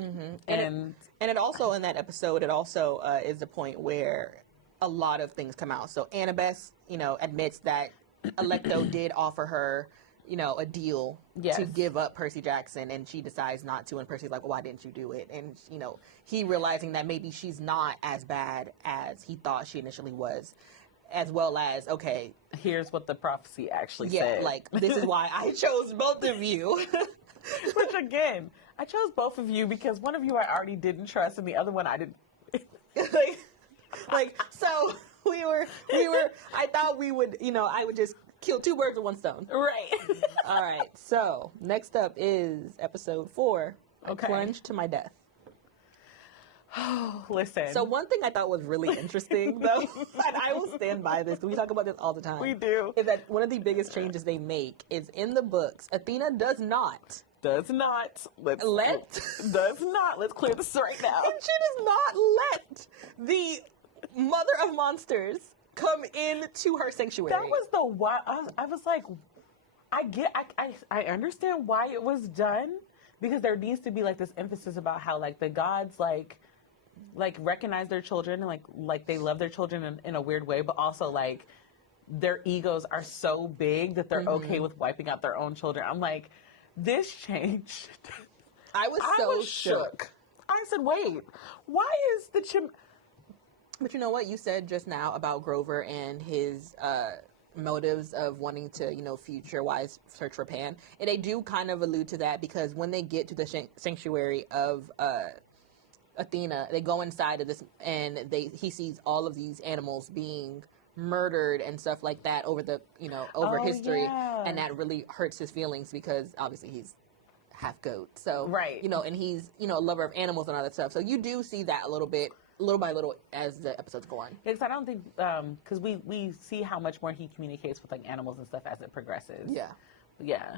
and it also in that episode, it also is the point where a lot of things come out. So Annabeth, admits that Alecto did offer her, a deal to give up Percy Jackson, and she decides not to. And Percy's like, well, why didn't you do it? And he realizing that maybe she's not as bad as he thought she initially was. As well as, okay, here's what the prophecy actually said. Like, this is why I chose both of you. Which, again, I chose both of you because one of you I already didn't trust and the other one I didn't. So we were, I thought we would, I would just kill two birds with one stone. Right. All right. So next up is episode 4, Plunge to My Death. Oh, listen. So one thing I thought was really interesting, though, and I will stand by this, because we talk about this all the time. We do. Is that one of the biggest changes they make is in the books, Athena does not. Let's clear this right now. She does not let the mother of monsters come into her sanctuary. That was the why. I was like, I understand why it was done, because there needs to be like this emphasis about how like the gods like recognize their children and like they love their children in a weird way, but also like their egos are so big that they're okay with wiping out their own children. I'm like, this changed. I was shook. I said, wait, why is the But you know what you said just now about Grover and his motives of wanting to, future-wise search for Pan. And they do kind of allude to that, because when they get to the sanctuary of Athena, they go inside of this, and he sees all of these animals being murdered and stuff like that over the, over history. Yeah. And that really hurts his feelings, because obviously he's half goat. So, right. And he's, a lover of animals and all that stuff. So you do see that a little bit little by little as the episodes go on. Because I don't think, because we see how much more he communicates with like animals and stuff as it progresses. Yeah. Yeah.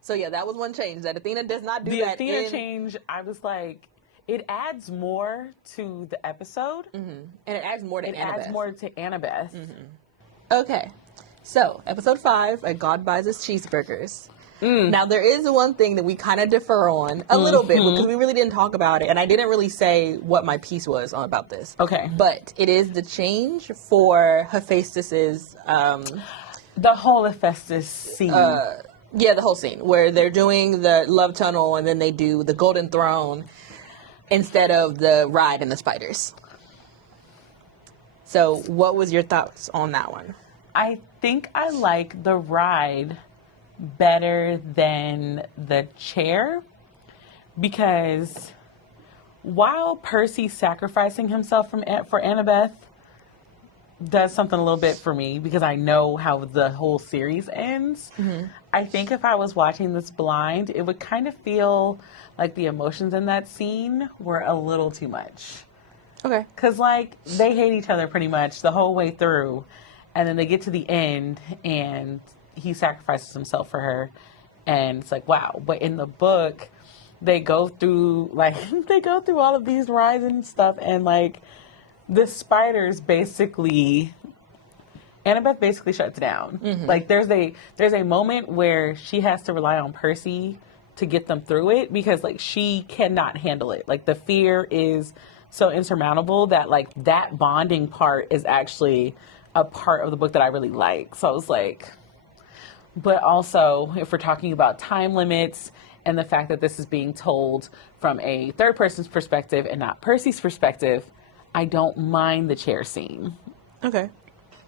So yeah, that was one change that Athena does not do. The Athena change, I was like, it adds more to the episode, and it adds more to Annabeth. It adds more to Annabeth. Okay, so episode 5, A God Buys Us Cheeseburgers. Now, there is one thing that we kind of differ on a little bit because we really didn't talk about it, and I didn't really say what my piece was on about this. Okay. But it is the change for Hephaestus's... the whole Hephaestus scene. Yeah, the whole scene, where they're doing the love tunnel, and then they do the golden throne instead of the ride and the spiders. So, what was your thoughts on that one? I think I like the ride better than the chair, because while Percy sacrificing himself for Annabeth does something a little bit for me because I know how the whole series ends, I think if I was watching this blind, it would kind of feel like the emotions in that scene were a little too much. Okay. Because, like, they hate each other pretty much the whole way through, and then they get to the end, and he sacrifices himself for her, and it's like, wow. But in the book, they go through all of these rides and stuff, and like the spiders basically, Annabeth basically shuts down. Like there's a moment where she has to rely on Percy to get them through it, because like she cannot handle it. Like the fear is so insurmountable that like that bonding part is actually a part of the book that I really like. So I was like, but also, if we're talking about time limits and the fact that this is being told from a third person's perspective and not Percy's perspective, I don't mind the chair scene. Okay.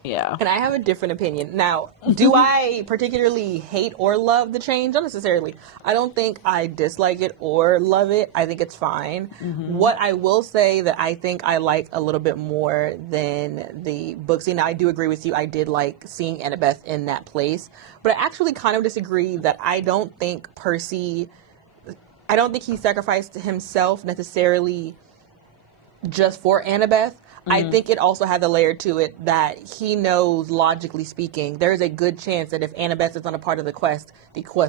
Yeah. And I have a different opinion. Now, do I particularly hate or love the change? Not necessarily. I don't think I dislike it or love it. I think it's fine. What I will say that I think I like a little bit more than the book scene, I do agree with you. I did like seeing Annabeth in that place. But I actually kind of disagree that I don't think he sacrificed himself necessarily just for Annabeth. I think it also has a layer to it that he knows, logically speaking, there is a good chance that if Annabeth is not a part of the quest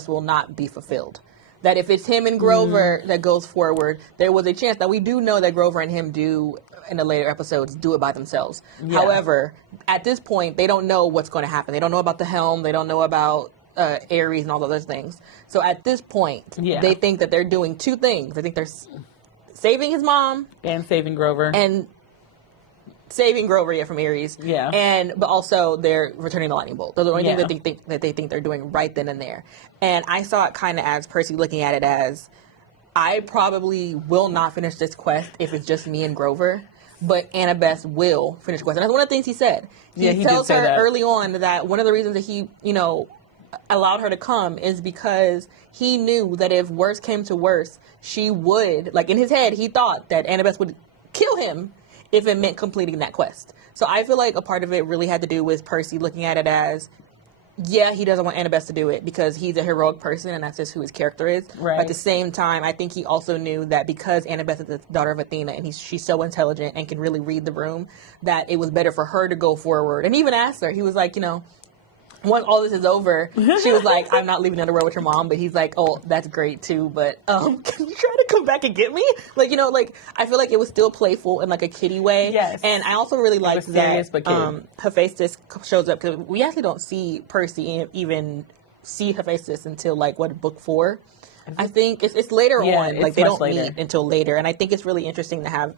will not be fulfilled. That if it's him and Grover that goes forward, there was a chance that we do know that Grover and him do, in the later episodes, do it by themselves. Yeah. However, at this point, they don't know what's going to happen. They don't know about the helm. They don't know about Ares and all those other things. So at this point, they think that they're doing two things. I think they're saving his mom. And saving Grover. And saving Grover from Ares. Yeah. But also they're returning the lightning bolt. Those are the only things that they think they're doing right then and there. And I saw it kind of as Percy looking at it as, I probably will not finish this quest if it's just me and Grover, but Annabeth will finish the quest. And that's one of the things he said. He tells her early on that one of the reasons that he, allowed her to come is because he knew that if worse came to worse, she would, like in his head, he thought that Annabeth would kill him if it meant completing that quest. So I feel like a part of it really had to do with Percy looking at it as, yeah, he doesn't want Annabeth to do it because he's a heroic person and that's just who his character is. Right. But at the same time, I think he also knew that because Annabeth is the daughter of Athena and she's so intelligent and can really read the room, that it was better for her to go forward. And he even asked her, he was like, once all this is over, she was like, I'm not leaving underwear with your mom. But he's like, oh, that's great too. But can you try to come back and get me? Like, I feel like it was still playful in like a kiddie way. Yes. And I also really liked serious, that but Hephaestus shows up, because we actually don't see Percy even see Hephaestus until like book 4. I think it's later on. Like they don't meet until later. And I think it's really interesting to have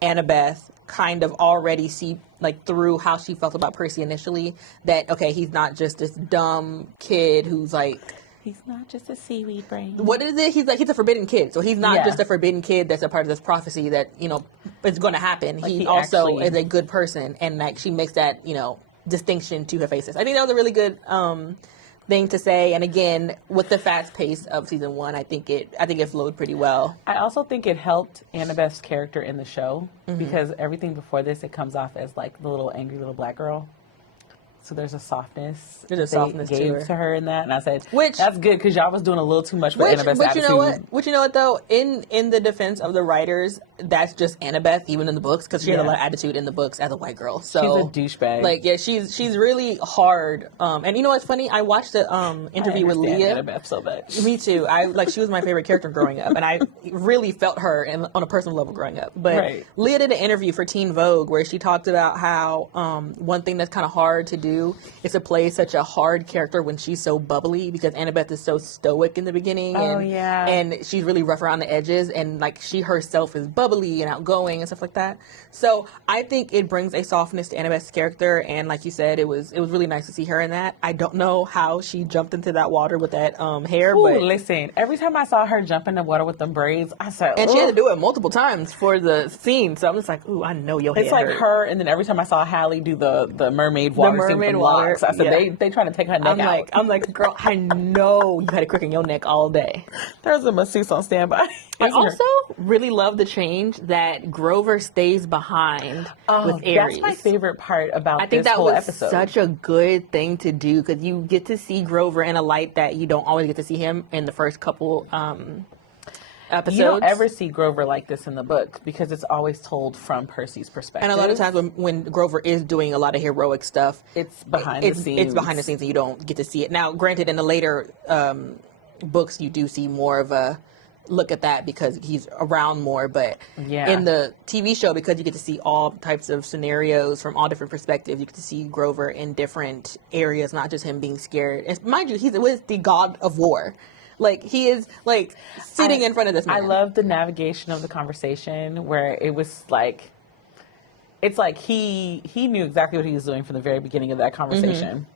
Annabeth kind of already see like through how she felt about Percy initially, that okay, he's not just this dumb kid who's like, he's not just a seaweed brain. What is it? He's a forbidden kid. So he's not just a forbidden kid that's a part of this prophecy that, is going to happen. Like he also is a good person, and like she makes that, distinction to Hephaestus. I think that was a really good thing to say. And again, with the fast pace of season 1, I think it flowed pretty well. I also think it helped Annabeth's character in the show, because everything before this, it comes off as like the little angry little black girl. So there's a softness. There's a softness gave to her in that, and I said, that's good because y'all was doing a little too much for Annabeth's attitude. You know what though? In the defense of the writers, that's just Annabeth, even in the books, because she had a lot of attitude in the books as a white girl. So she's a douchebag. Like, yeah, she's really hard. And you know what's funny? I watched the interview with Leah. Annabeth so much. Me too. She was my favorite character growing up, and I really felt her on a personal level growing up. But Leah did an interview for Teen Vogue where she talked about how one thing that's kind of hard to do is to play such a hard character when she's so bubbly, because Annabeth is so stoic in the beginning. And she's really rough around the edges, and like she herself is bubbly and outgoing and stuff like that. So I think it brings a softness to Annabeth's character, and like you said, it was really nice to see her in that. I don't know how she jumped into that water with that hair. Ooh, but listen, every time I saw her jump in the water with them braids, I said, and she had to do it multiple times for the scene. So I'm just like, ooh, I know your hair. It's like her, and then every time I saw Hallie do the mermaid water scene from Locks, I said they trying to take her neck out. I'm like, girl, I know you had a crick in your neck all day. There's a masseuse on standby. I also really love the change that Grover stays behind with Aries. That's my favorite part about I think this that whole was episode. Such a good thing to do, because you get to see Grover in a light that you don't always get to see him in the first couple episodes. You don't ever see Grover like this in the book because it's always told from Percy's perspective. And a lot of times when Grover is doing a lot of heroic stuff, it's behind the scenes. It's behind the scenes, and you don't get to see it. Now, granted, in the later books, you do see more of a look at that because he's around more, but in the TV show, because you get to see all types of scenarios from all different perspectives, you get to see Grover in different areas, not just him being scared. And mind you, he's with the god of war. Like, he is, like, sitting in front of this man. I love the navigation of the conversation where it was like, it's like he knew exactly what he was doing from the very beginning of that conversation.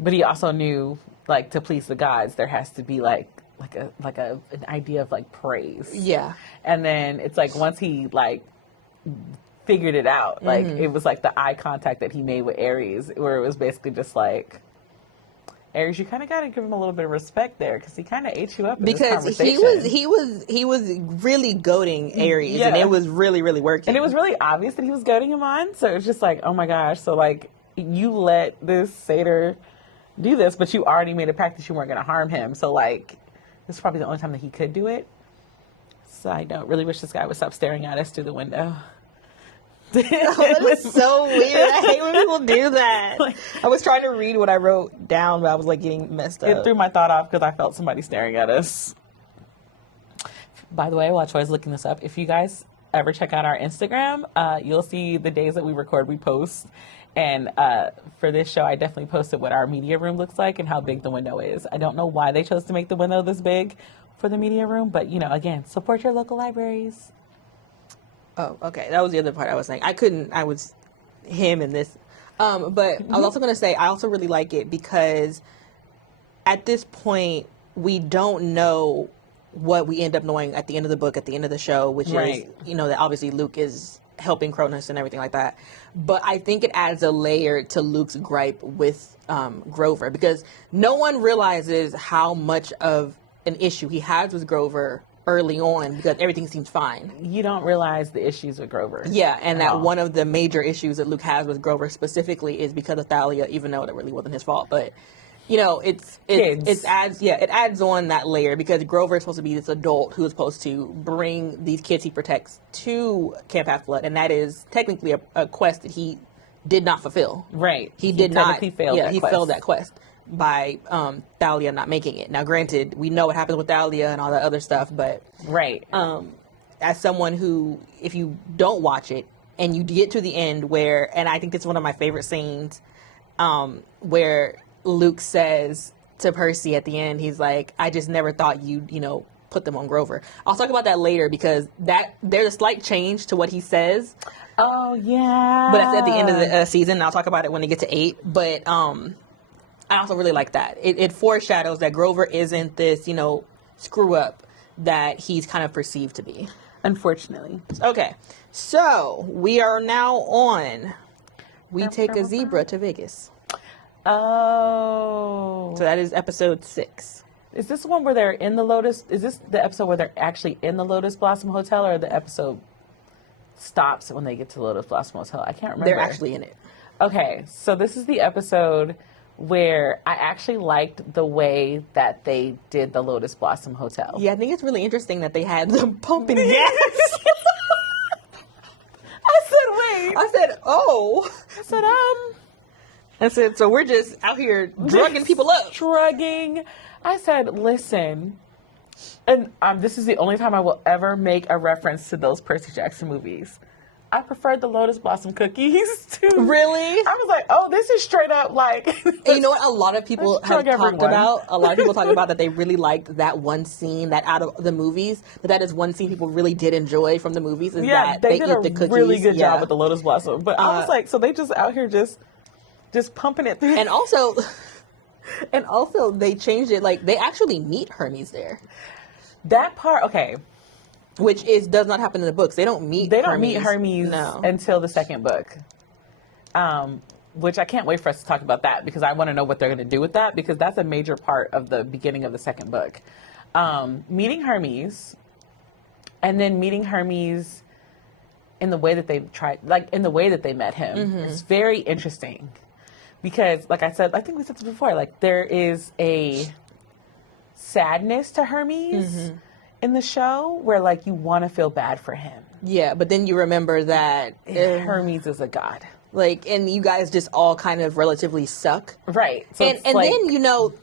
But he also knew, like, to please the gods, there has to be, like an idea of, like, praise. Yeah. And then it's like, once he, like, figured it out, like, it was like the eye contact that he made with Aries, where it was basically just like, Aries, you kind of got to give him a little bit of respect there, because he kind of ate you up in this conversation. he was really goading Aries, and it was really, really working. And it was really obvious that he was goading him on, so it was just like, oh my gosh, so, like, you let this satyr do this, but you already made a pact that you weren't going to harm him, so, like, this is probably the only time that he could do it. So I don't really wish this guy would stop staring at us through the window. That is so weird. I hate when people do that. I was trying to read what I wrote down, but I was like getting messed up. It threw my thought off because I felt somebody staring at us. By the way, while Troy's looking this up, if you guys ever check out our Instagram, you'll see the days that we record, we post. And for this show, I definitely posted what our media room looks like and how big the window is. I don't know why they chose to make the window this big for the media room, but, you know, again, support your local libraries. Oh, okay. That was the other part I was saying. I was him in this. But I was also going to say, I also really like it because at this point, we don't know what we end up knowing at the end of the book, at the end of the show, which is, you know, that obviously Luke is helping Cronus and everything like that. But I think it adds a layer to Luke's gripe with Grover, because no one realizes how much of an issue he has with Grover early on, because everything seems fine. You don't realize the issues with Grover. Yeah, and that one of the major issues that Luke has with Grover specifically is because of Thalia, even though that really wasn't his fault. But, you know, it adds on that layer, because Grover is supposed to be this adult who is supposed to bring these kids he protects to Camp Half-Blood, and that is technically a quest that he did not fulfill. Right. He did not. Failed that he quest. failed that quest by Thalia not making it. Now, granted, we know what happens with Thalia and all that other stuff, but as someone who, if you don't watch it and you get to the end where, and I think this is one of my favorite scenes, where Luke says to Percy at the end, he's like, I just never thought you'd, you know, put them on Grover. I'll talk about that later, because there's a slight change to what he says. Oh, yeah. But it's at the end of the season, and I'll talk about it when they get to 8. But I also really like that. It foreshadows that Grover isn't this, you know, screw up that he's kind of perceived to be. Unfortunately. Okay. So, we are now on We Take a Zebra to Vegas. Oh. So that is episode 6. Is this the one where they're in the Lotus? Is this the episode where they're actually in the Lotus Blossom Hotel, or the episode stops when they get to Lotus Blossom Hotel? I can't remember. They're actually in it. Okay, so this is the episode where I actually liked the way that they did the Lotus Blossom Hotel. Yeah, I think it's really interesting that they had them pumping gas. I said, wait. I said, oh. I said, so we're just out here drugging people up. Drugging. I said, listen, and this is the only time I will ever make a reference to those Percy Jackson movies. I preferred the Lotus Blossom cookies to. Really? I was like, oh, this is straight up like. And you know what? A lot of people have talked about. A lot of people talk about that they really liked that one scene that out of the movies. That is one scene people really did enjoy from the movies. Is that they did eat the cookies. Really good job with the Lotus Blossom. But I was like, so they just out here just pumping it through. And also they changed it. Like they actually meet Hermes there. That part, okay. Which does not happen in the books. They don't meet Hermes until the second book. Which I can't wait for us to talk about that because I want to know what they're going to do with that because that's a major part of the beginning of the second book. Meeting Hermes and then meeting Hermes in the way that they met him is very interesting because like I said, I think we said this before, like there is a sadness to Hermes in the show where like you want to feel bad for him. Yeah, but then you remember that Hermes is a god. Like, and you guys just all kind of relatively suck. Right. So and like, then,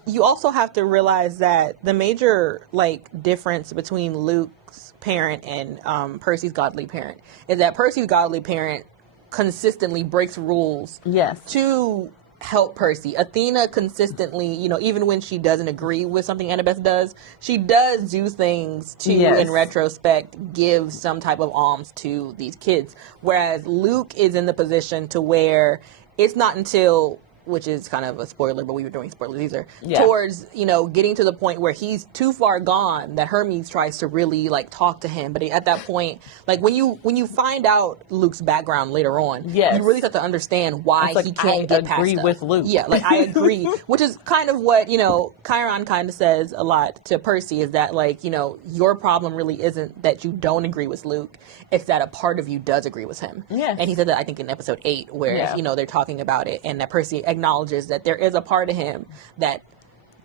you also have to realize that the major like difference between Luke's parent and Percy's godly parent is that Percy's godly parent consistently breaks rules to help Percy. Athena consistently, even when she doesn't agree with something Annabeth does, she does do things to, in retrospect, give some type of alms to these kids. Whereas Luke is in the position to where it's not until, which is kind of a spoiler, but we were doing spoilers, these are, towards, getting to the point where he's too far gone that Hermes tries to really, like, talk to him. But at that point, like, when you find out Luke's background later on, you really start to understand why he can't get past I agree with Luke. Yeah, like, I agree. Which is kind of what, Chiron kind of says a lot to Percy, is that, like, your problem really isn't that you don't agree with Luke. It's that a part of you does agree with him. Yeah. And he said that, I think, in episode 8, where, they're talking about it, and that Percy acknowledges that there is a part of him that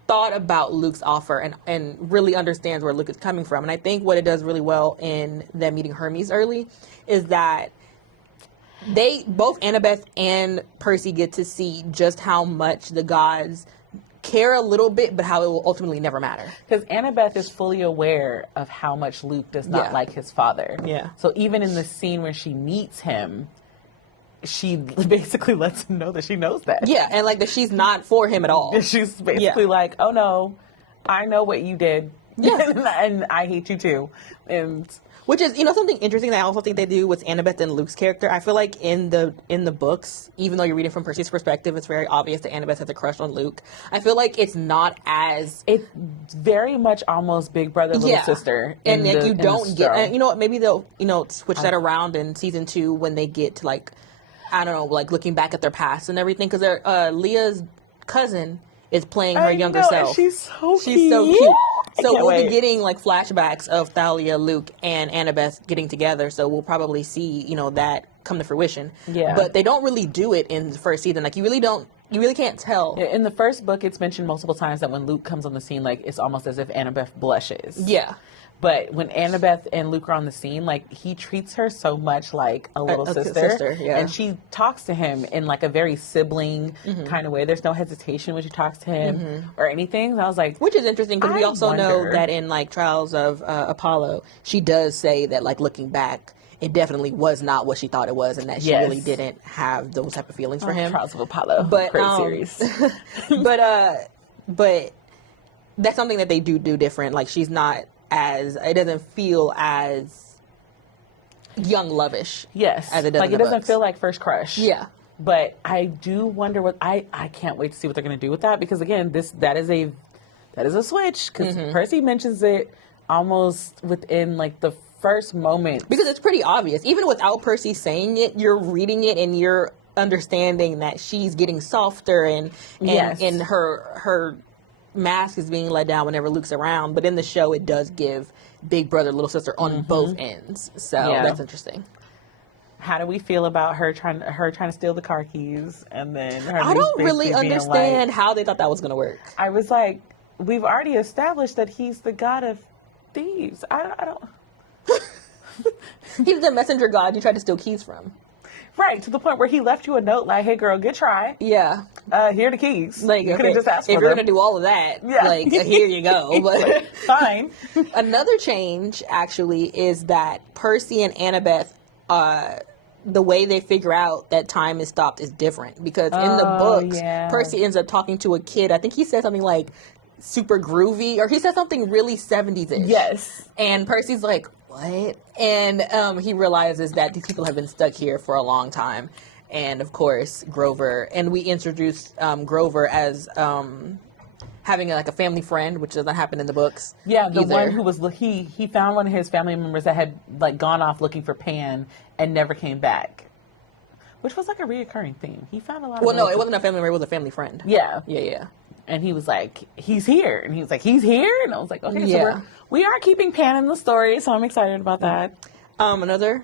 thought about Luke's offer and really understands where Luke is coming from. And I think what it does really well in them meeting Hermes early is that both Annabeth and Percy get to see just how much the gods care a little bit, but how it will ultimately never matter. Because Annabeth is fully aware of how much Luke does not like his father. Yeah. So even in the scene where she meets him, she basically lets him know that she knows that. Yeah, and like that she's not for him at all. She's basically like, oh no, I know what you did. Yeah. And I hate you too. And which is, something interesting that I also think they do with Annabeth and Luke's character. I feel like in the books, even though you're reading from Percy's perspective, it's very obvious that Annabeth has a crush on Luke. I feel like it's not as... It's very much almost big brother, little sister. And like you don't get... And you know what, maybe they'll, switch that around in season 2 when they get to like, I don't know, like looking back at their past and everything. Because Leah's cousin is playing her younger self. She's so cute. So we'll be getting like flashbacks of Thalia, Luke, and Annabeth getting together. So we'll probably see, that come to fruition. Yeah. But they don't really do it in the first season. Like you really can't tell. Yeah, in the first book, it's mentioned multiple times that when Luke comes on the scene, like it's almost as if Annabeth blushes. Yeah. But when Annabeth and Luke are on the scene, like he treats her so much like a little sister. Yeah. And she talks to him in like a very sibling kind of way. There's no hesitation when she talks to him or anything. And I was like, which is interesting because we also know that in like Trials of Apollo, she does say that like looking back, it definitely was not what she thought it was, and that she really didn't have those type of feelings for him. Trials of Apollo, but great series. but that's something that they do different. Like she's not it doesn't feel as young lovish. Yes. As it does. Like it doesn't feel like first crush. Yeah. But I do wonder what I can't wait to see what they're going to do with that, because again, that is a switch, because Percy mentions it almost within like the first moment, because it's pretty obvious even without Percy saying it. You're reading it and you're understanding that she's getting softer and her mask is being let down whenever Luke's around. But in the show, it does give big brother, little sister on both ends. So that's interesting. How do we feel about her trying to steal the car keys, and then her I don't really understand like, how they thought that was going to work. I was like, we've already established that he's the god of thieves. I don't. He's the messenger god you tried to steal keys from. Right, to the point where he left you a note like, hey girl, good try. Yeah. Here are the keys. Like, you could have just asked for them. If you're going to do all of that, like, here you go. But fine. Another change, actually, is that Percy and Annabeth, the way they figure out that time is stopped is different. Because in the books, Percy ends up talking to a kid. I think he said something like, super groovy, or he said something really 70s-ish. Yes. And Percy's like, what? And he realizes that these people have been stuck here for a long time. And of course, Grover, and we introduced Grover as having like a family friend, which doesn't happen in the books. Yeah, the one who was, he found one of his family members that had like gone off looking for Pan and never came back. Which was like a reoccurring theme. He found a lot of... Well, no, it wasn't a family member, it was a family friend. Yeah. Yeah. And he was like, he's here. And he was like, he's here? And I was like, okay, so we are keeping Pan in the story, so I'm excited about that. Another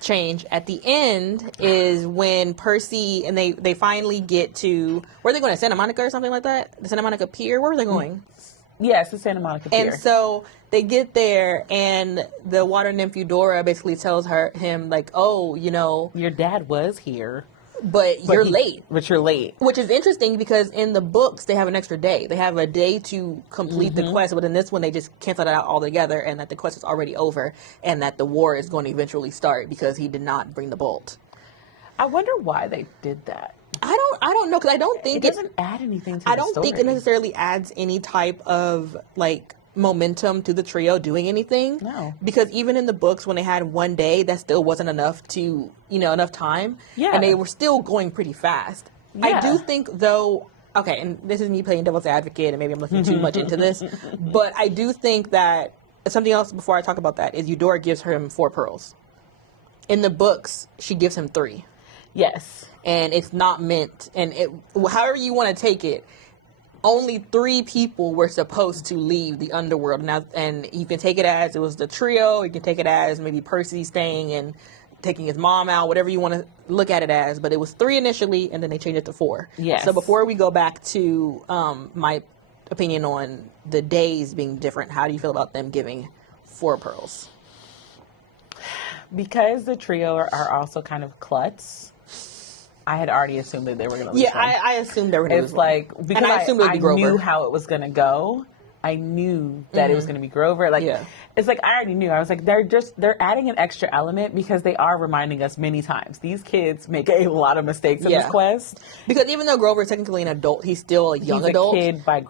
change at the end is when Percy and they finally get to, where are they going, to Santa Monica or something like that? The Santa Monica Pier? Where are they going? Yes, the Santa Monica Pier. And so they get there, and the water nymph Eudora basically tells him like, oh, you know, your dad was here. But you're late. But you're late. Which is interesting because in the books, they have an extra day. They have a day to complete the quest. But in this one, they just canceled it out altogether, and that the quest is already over, and that the war is going to eventually start because he did not bring the bolt. I wonder why they did that. I don't know, because I don't think it doesn't add anything to the story. I don't think it necessarily adds any type of, like, momentum to the trio doing anything. No. Because even in the books, when they had one day, that still wasn't enough to, enough time. Yeah. And they were still going pretty fast. Yeah. I do think, though, okay, and this is me playing devil's advocate, and maybe I'm looking too much into this, but I do think that something else before I talk about that is Eudora gives him 4 pearls. In the books, she gives him 3. Yes. And it's not meant, and however you want to take it, only 3 people were supposed to leave the underworld. Now, and you can take it as it was the trio. You can take it as maybe Percy staying and taking his mom out, whatever you want to look at it as. But it was 3 initially, and then they changed it to 4. Yes. So before we go back to my opinion on the days being different, how do you feel about them giving 4 pearls? Because the trio are also kind of klutz, I had already assumed that they were going to lose. Yeah, I assumed they were going to lose. It's like, because I assumed it would be Grover. knew how it was going to go. I knew that it was going to be Grover. Like, it's like, I already knew. I was like, they're adding an extra element because they are reminding us many times. These kids make a lot of mistakes in this quest. Because even though Grover is technically an adult, he's still a young adult. He's a kid by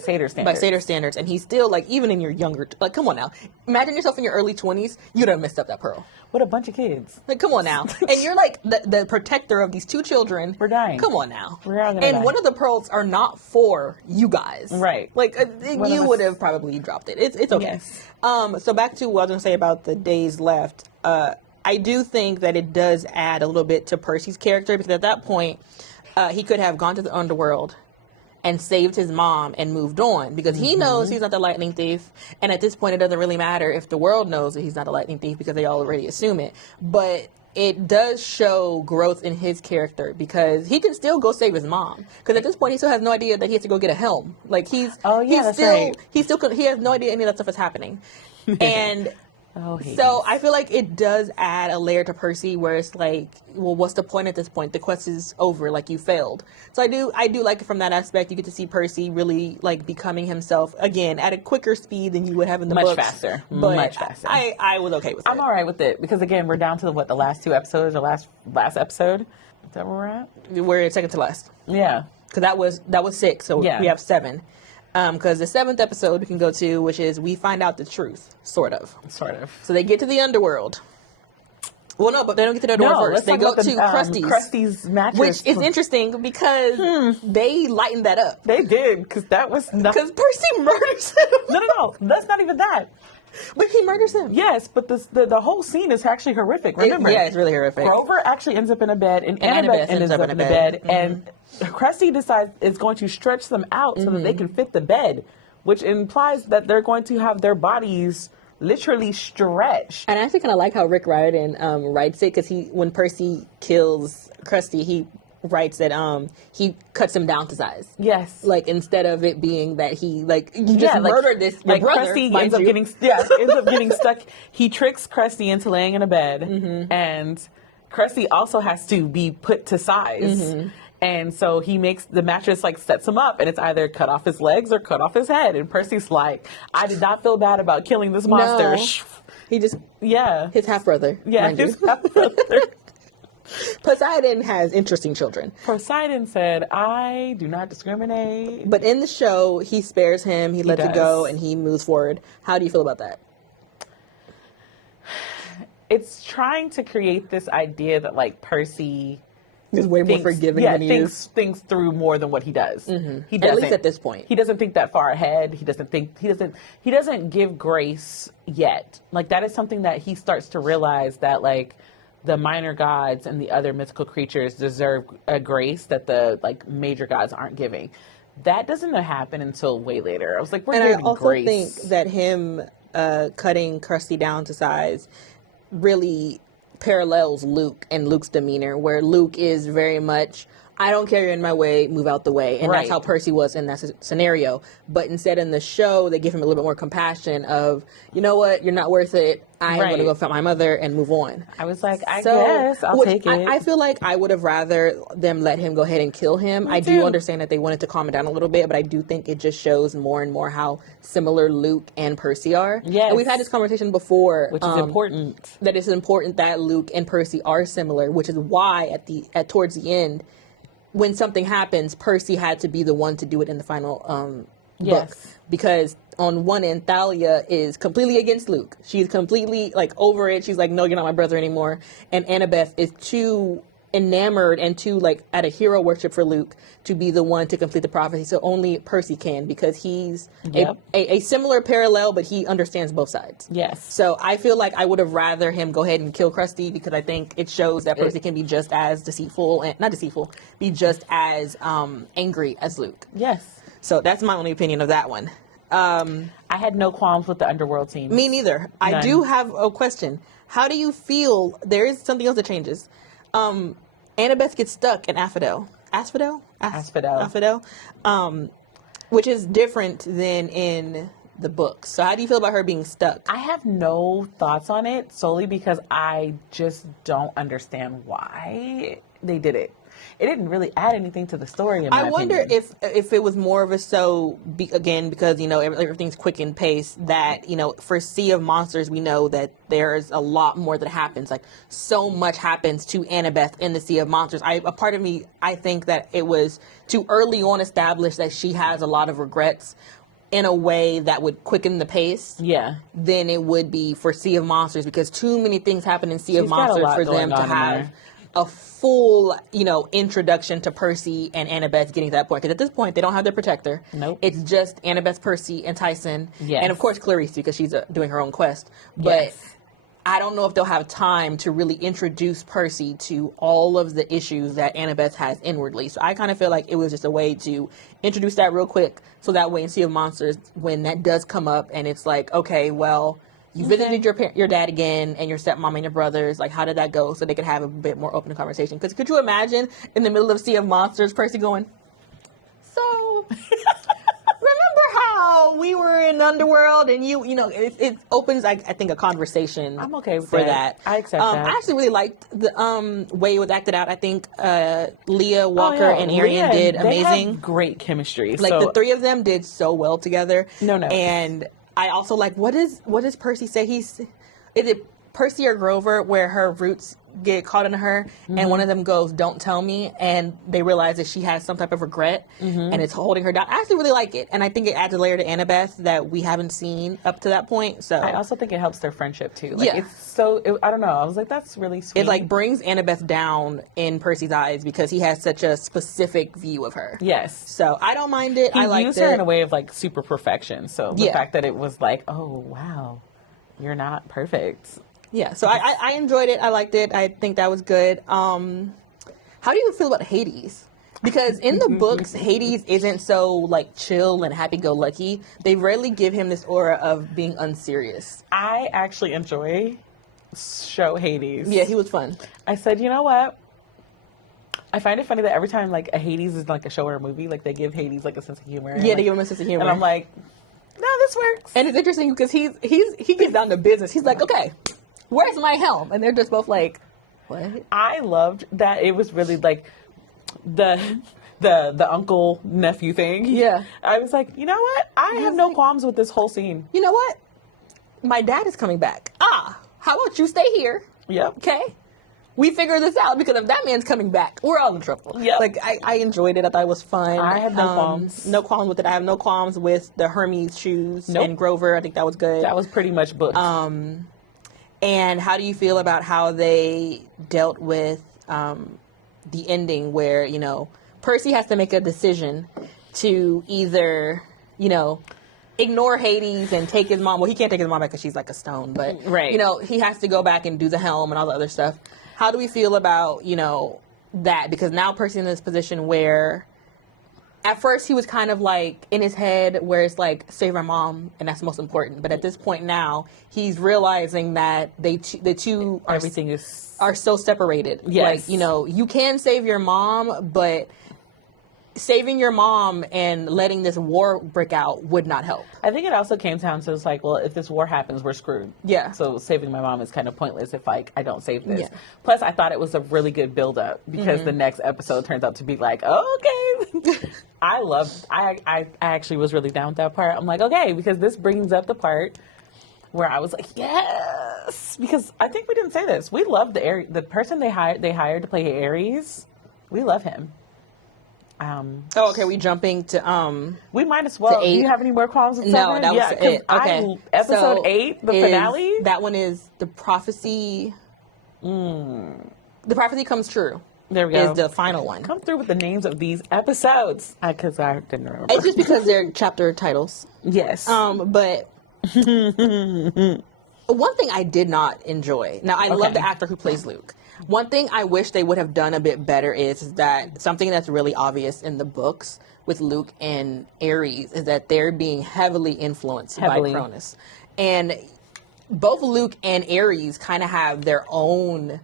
Satyr standards. By Satyr standards. And he's still, like, even in your younger, like, come on now. Imagine yourself in your early 20s, you'd have messed up that pearl. What a bunch of kids. Like, come on now. And you're like the protector of these 2 children. We're dying. Come on now. We're all gonna die. One of the pearls are not for you guys. Right. Like, you would have probably dropped it. It's okay. Yes. So back to what I was going to say about the days left. I do think that it does add a little bit to Percy's character, because at that point, he could have gone to the underworld and saved his mom and moved on, because he knows he's not the lightning thief. And at this point, it doesn't really matter if the world knows that he's not a lightning thief, because they already assume it. But it does show growth in his character, because he can still go save his mom. Because at this point, he still has no idea that he has to go get a helm. Like, he has no idea any of that stuff is happening. And so I feel like it does add a layer to Percy, where it's like, well, what's the point at this point? The quest is over. Like, you failed. So I do like it from that aspect. You get to see Percy really, like, becoming himself again at a quicker speed than you would have in the books. Much faster. I was okay with it. I'm all right with it, because again, we're down to the last 2 episodes, or last episode. Is that where we're at? We're second to last. Yeah. Because that was 6, so we have 7. Because the 7th episode we can go to, which is we find out the truth, sort of. So they get to the underworld. Well, no, but they don't get to the underworld first. They go to Krusty's mattress. Which is interesting, because they lightened that up. They did, because that was not... Because Percy murders him. No, that's not even that. But he murders him. Yes, but the whole scene is actually horrific. Remember? It's really horrific. Grover actually ends up in a bed, and Annabeth ends up in a bed. And Krusty decides it's going to stretch them out so that they can fit the bed, which implies that they're going to have their bodies literally stretched. And I actually kind of like how Rick Riordan writes it, because when Percy kills Krusty, he writes that he cuts him down to size. Yes. Like, instead of it being that he, like, you just murdered this, your brother, Krusty ends up getting stuck. He tricks Krusty into laying in a bed, and Krusty also has to be put to size. And so he makes the mattress, like, sets him up, and it's either cut off his legs or cut off his head. And Percy's like, I did not feel bad about killing this monster. No. He just, his half-brother. Yeah, his half-brother. Poseidon has interesting children. Poseidon said, I do not discriminate. But in the show, he spares him, he lets it go, and he moves forward. How do you feel about that? It's trying to create this idea that, like, Percy is way more forgiving than he is. Thinks through more than what he does. He doesn't, at least at this point. He doesn't think that far ahead. He doesn't give grace yet. Like, that is something that he starts to realize, that, like, the minor gods and the other mythical creatures deserve a grace that the, like, major gods aren't giving. That doesn't happen until way later. I was like, we're giving grace. And I also think that him cutting Krusty down to size really parallels Luke and Luke's demeanor, where Luke is very much, I don't care, you're in my way, move out the way. And that's how Percy was in that scenario. But instead, in the show, they give him a little bit more compassion of, you know what, you're not worth it. I'm going to go find my mother and move on. I was like, I guess I'll take it. I feel like I would have rather them let him go ahead and kill him. I do understand that they wanted to calm it down a little bit, but I do think it just shows more and more how similar Luke and Percy are. Yes. And we've had this conversation before. Which is important. That it's important that Luke and Percy are similar, which is why towards the end, when something happens, Percy had to be the one to do it in the final book. Because on one end, Thalia is completely against Luke. She's completely, like, over it. She's like, no, you're not my brother anymore. And Annabeth is too enamored and too, like, at a hero worship for Luke to be the one to complete the prophecy. So only Percy can, because he's a similar parallel, but he understands both sides. Yes. So I feel like I would have rather him go ahead and kill Krusty, because I think it shows that Percy can be just as be just as angry as Luke. Yes. So that's my only opinion of that one. I had no qualms with the underworld team. Me neither. None. I do have a question. How do you feel? There is something else that changes. Annabeth gets stuck in Asphodel, which is different than in the books. So how do you feel about her being stuck? I have no thoughts on it, solely because I just don't understand why they did it. It didn't really add anything to the story, in my opinion. I wonder if it was more of a again, because, you know, everything's quick and paced, that, you know, for Sea of Monsters, we know that there's a lot more that happens. Like, so much happens to Annabeth in the Sea of Monsters. A part of me, I think that it was too early on established that she has a lot of regrets in a way that would quicken the pace. Yeah. Than it would be for Sea of Monsters, because too many things happen in Sea of Monsters for them to have a full, you know, introduction to Percy and Annabeth getting to that point. Because at this point, they don't have their protector. Nope. It's just Annabeth, Percy, and Tyson. Yes. And of course, Clarice, because she's doing her own quest. But I don't know if they'll have time to really introduce Percy to all of the issues that Annabeth has inwardly. So I kind of feel like it was just a way to introduce that real quick, so that way in Sea of Monsters, when that does come up and it's like, okay, well, you visited your dad again, and your stepmom and your brothers. Like, how did that go? So they could have a bit more open conversation. Because could you imagine in the middle of Sea of Monsters, Percy going, so remember how we were in Underworld, and you know, it opens, I think, a conversation. I'm okay with that. I accept that. I actually really liked the way it was acted out. I think Leah Walker and Arian did amazing. They had great chemistry. Like, the three of them did so well together. No. And I also like, what does Percy say? Is it Percy or Grover, where her roots get caught in her, and one of them goes, "Don't tell me," and they realize that she has some type of regret, and it's holding her down. I actually really like it, and I think it adds a layer to Annabeth that we haven't seen up to that point. So I also think it helps their friendship too. Like, I don't know. I was like, that's really sweet. It, like, brings Annabeth down in Percy's eyes, because he has such a specific view of her. Yes. So I don't mind it. I like it. He used her in a way of, like, super perfection. So the fact that it was like, oh wow, you're not perfect. Yeah, so I enjoyed it. I liked it. I think that was good. How do you feel about Hades? Because in the books, Hades isn't so like chill and happy-go-lucky. They rarely give him this aura of being unserious. I actually enjoy show Hades. Yeah, he was fun. I said, you know what? I find it funny that every time like a Hades is like a show or a movie, like they give Hades like a sense of humor. Yeah, they give him a sense of humor. And I'm like, no, this works. And it's interesting because he gets down to business. He's like, okay, where's my helm? And they're just both like, what? I loved that it was really like the uncle nephew thing. Yeah. I was like, you know what? I have no qualms with this whole scene. You know what? My dad is coming back. How about you stay here? Yep. Okay. We figure this out because if that man's coming back, we're all in trouble. Yep. Like I enjoyed it. I thought it was fun. I have no qualms. No qualms with it. I have no qualms with the Hermes shoes and Grover. I think that was good. That was pretty much booked. And how do you feel about how they dealt with the ending where, you know, Percy has to make a decision to either, you know, ignore Hades and take his mom. Well, he can't take his mom back because she's like a stone, but, you know, he has to go back and do the helm and all the other stuff. How do we feel about, you know, that? Because now Percy's in this position where at first he was kind of like in his head where it's like, save our mom, and that's most important. But at this point now, he's realizing that the two are so separated. Yes. Like, you know, you can save your mom, but saving your mom and letting this war break out would not help. I think it also came down to it's like, well, if this war happens, we're screwed. Yeah. So saving my mom is kind of pointless if like I don't save this. Yeah. Plus, I thought it was a really good build up because the next episode turns out to be like, oh, okay. I actually was really down with that part. I'm like, okay, because this brings up the part where I was like, yes, because I think we didn't say this. We love the person they hired to play Ares. We love him. Okay, we jumping to we might as well. Do you have any more qualms with No, that was it. Okay. Episode 8, the finale. That one is the prophecy. The prophecy comes true. There we go. Is the final one. Come through with the names of these episodes because I didn't remember. It's just because they're chapter titles. Yes. But one thing I did not enjoy. Now I love the actor who plays Luke. One thing I wish they would have done a bit better is that something that's really obvious in the books with Luke and Ares is that they're being heavily influenced by Cronus. And both Luke and Ares kind of have their own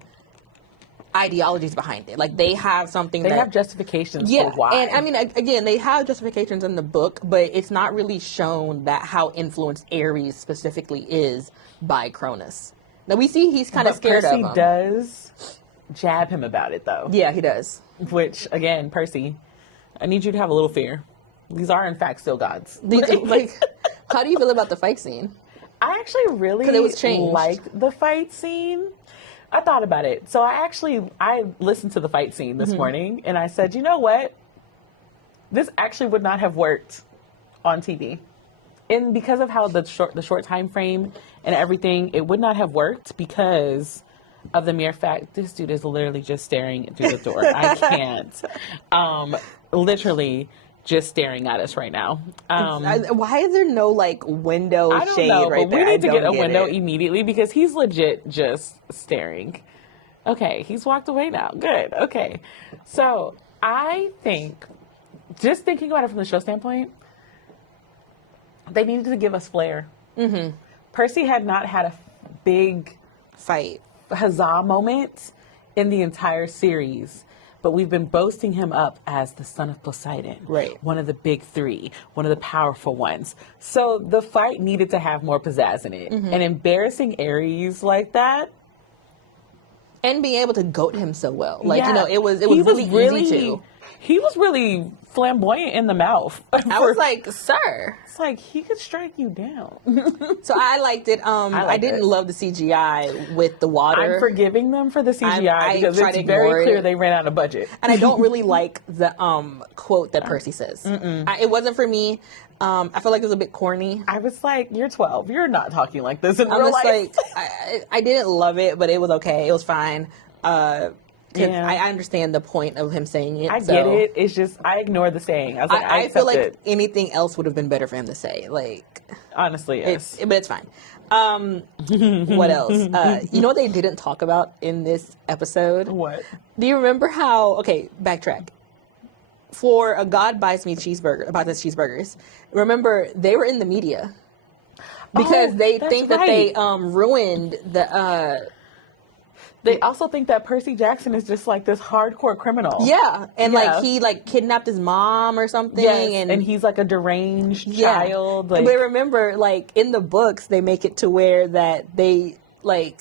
ideologies behind it. Like they have something they have justifications for why. And I mean, again, they have justifications in the book, but it's not really shown that how influenced Ares specifically is by Cronus. Now we see he's kind of scared of him. Percy does jab him about it, though. Yeah, he does. Which, again, Percy, I need you to have a little fear. These are, in fact, still gods. Like, how do you feel about the fight scene? I actually really liked the fight scene. I thought about it. So I listened to the fight scene this morning, and I said, you know what? This actually would not have worked on TV. And because of how the short time frame and everything, it would not have worked because of the mere fact this dude is literally just staring through the door. I can't. Literally just staring at us right now. Why is there no like window I don't shade know, right but there? We need to get a window immediately because he's legit just staring. Okay, he's walked away now. Good. Okay. So I think, just thinking about it from the show standpoint, they needed to give us flair. Percy had not had a big fight, huzzah moment in the entire series, but we've been boasting him up as the son of Poseidon, right? One of the big three, one of the powerful ones. So the fight needed to have more pizzazz in it, and embarrassing Ares like that, and being able to goat him so well, like you know, it was really easy to. He was really flamboyant in the mouth. I was like, sir. It's like, he could strike you down. So I liked it. I didn't love the CGI with the water. I'm forgiving them for the CGI because it's very clear they ran out of budget. And I don't really like the quote that Percy says. It wasn't for me. I feel like it was a bit corny. I was like, you're 12. You're not talking like this in real life. Like, I didn't love it, but it was okay. It was fine. Yeah. I understand the point of him saying it. I get it. It's just, I ignore the saying. I was like, I feel like anything else would have been better for him to say. Like, honestly, yes. But it's fine. What else? You know what they didn't talk about in this episode? What? Do you remember how, okay, backtrack. for a God buys me cheeseburgers, remember, they were in the media. Because they think that they ruined the... They also think that Percy Jackson is just like this hardcore criminal. Yeah. And like he like kidnapped his mom or something. Yes. And he's like a deranged child. Like, but remember, like in the books, they make it to where that they like...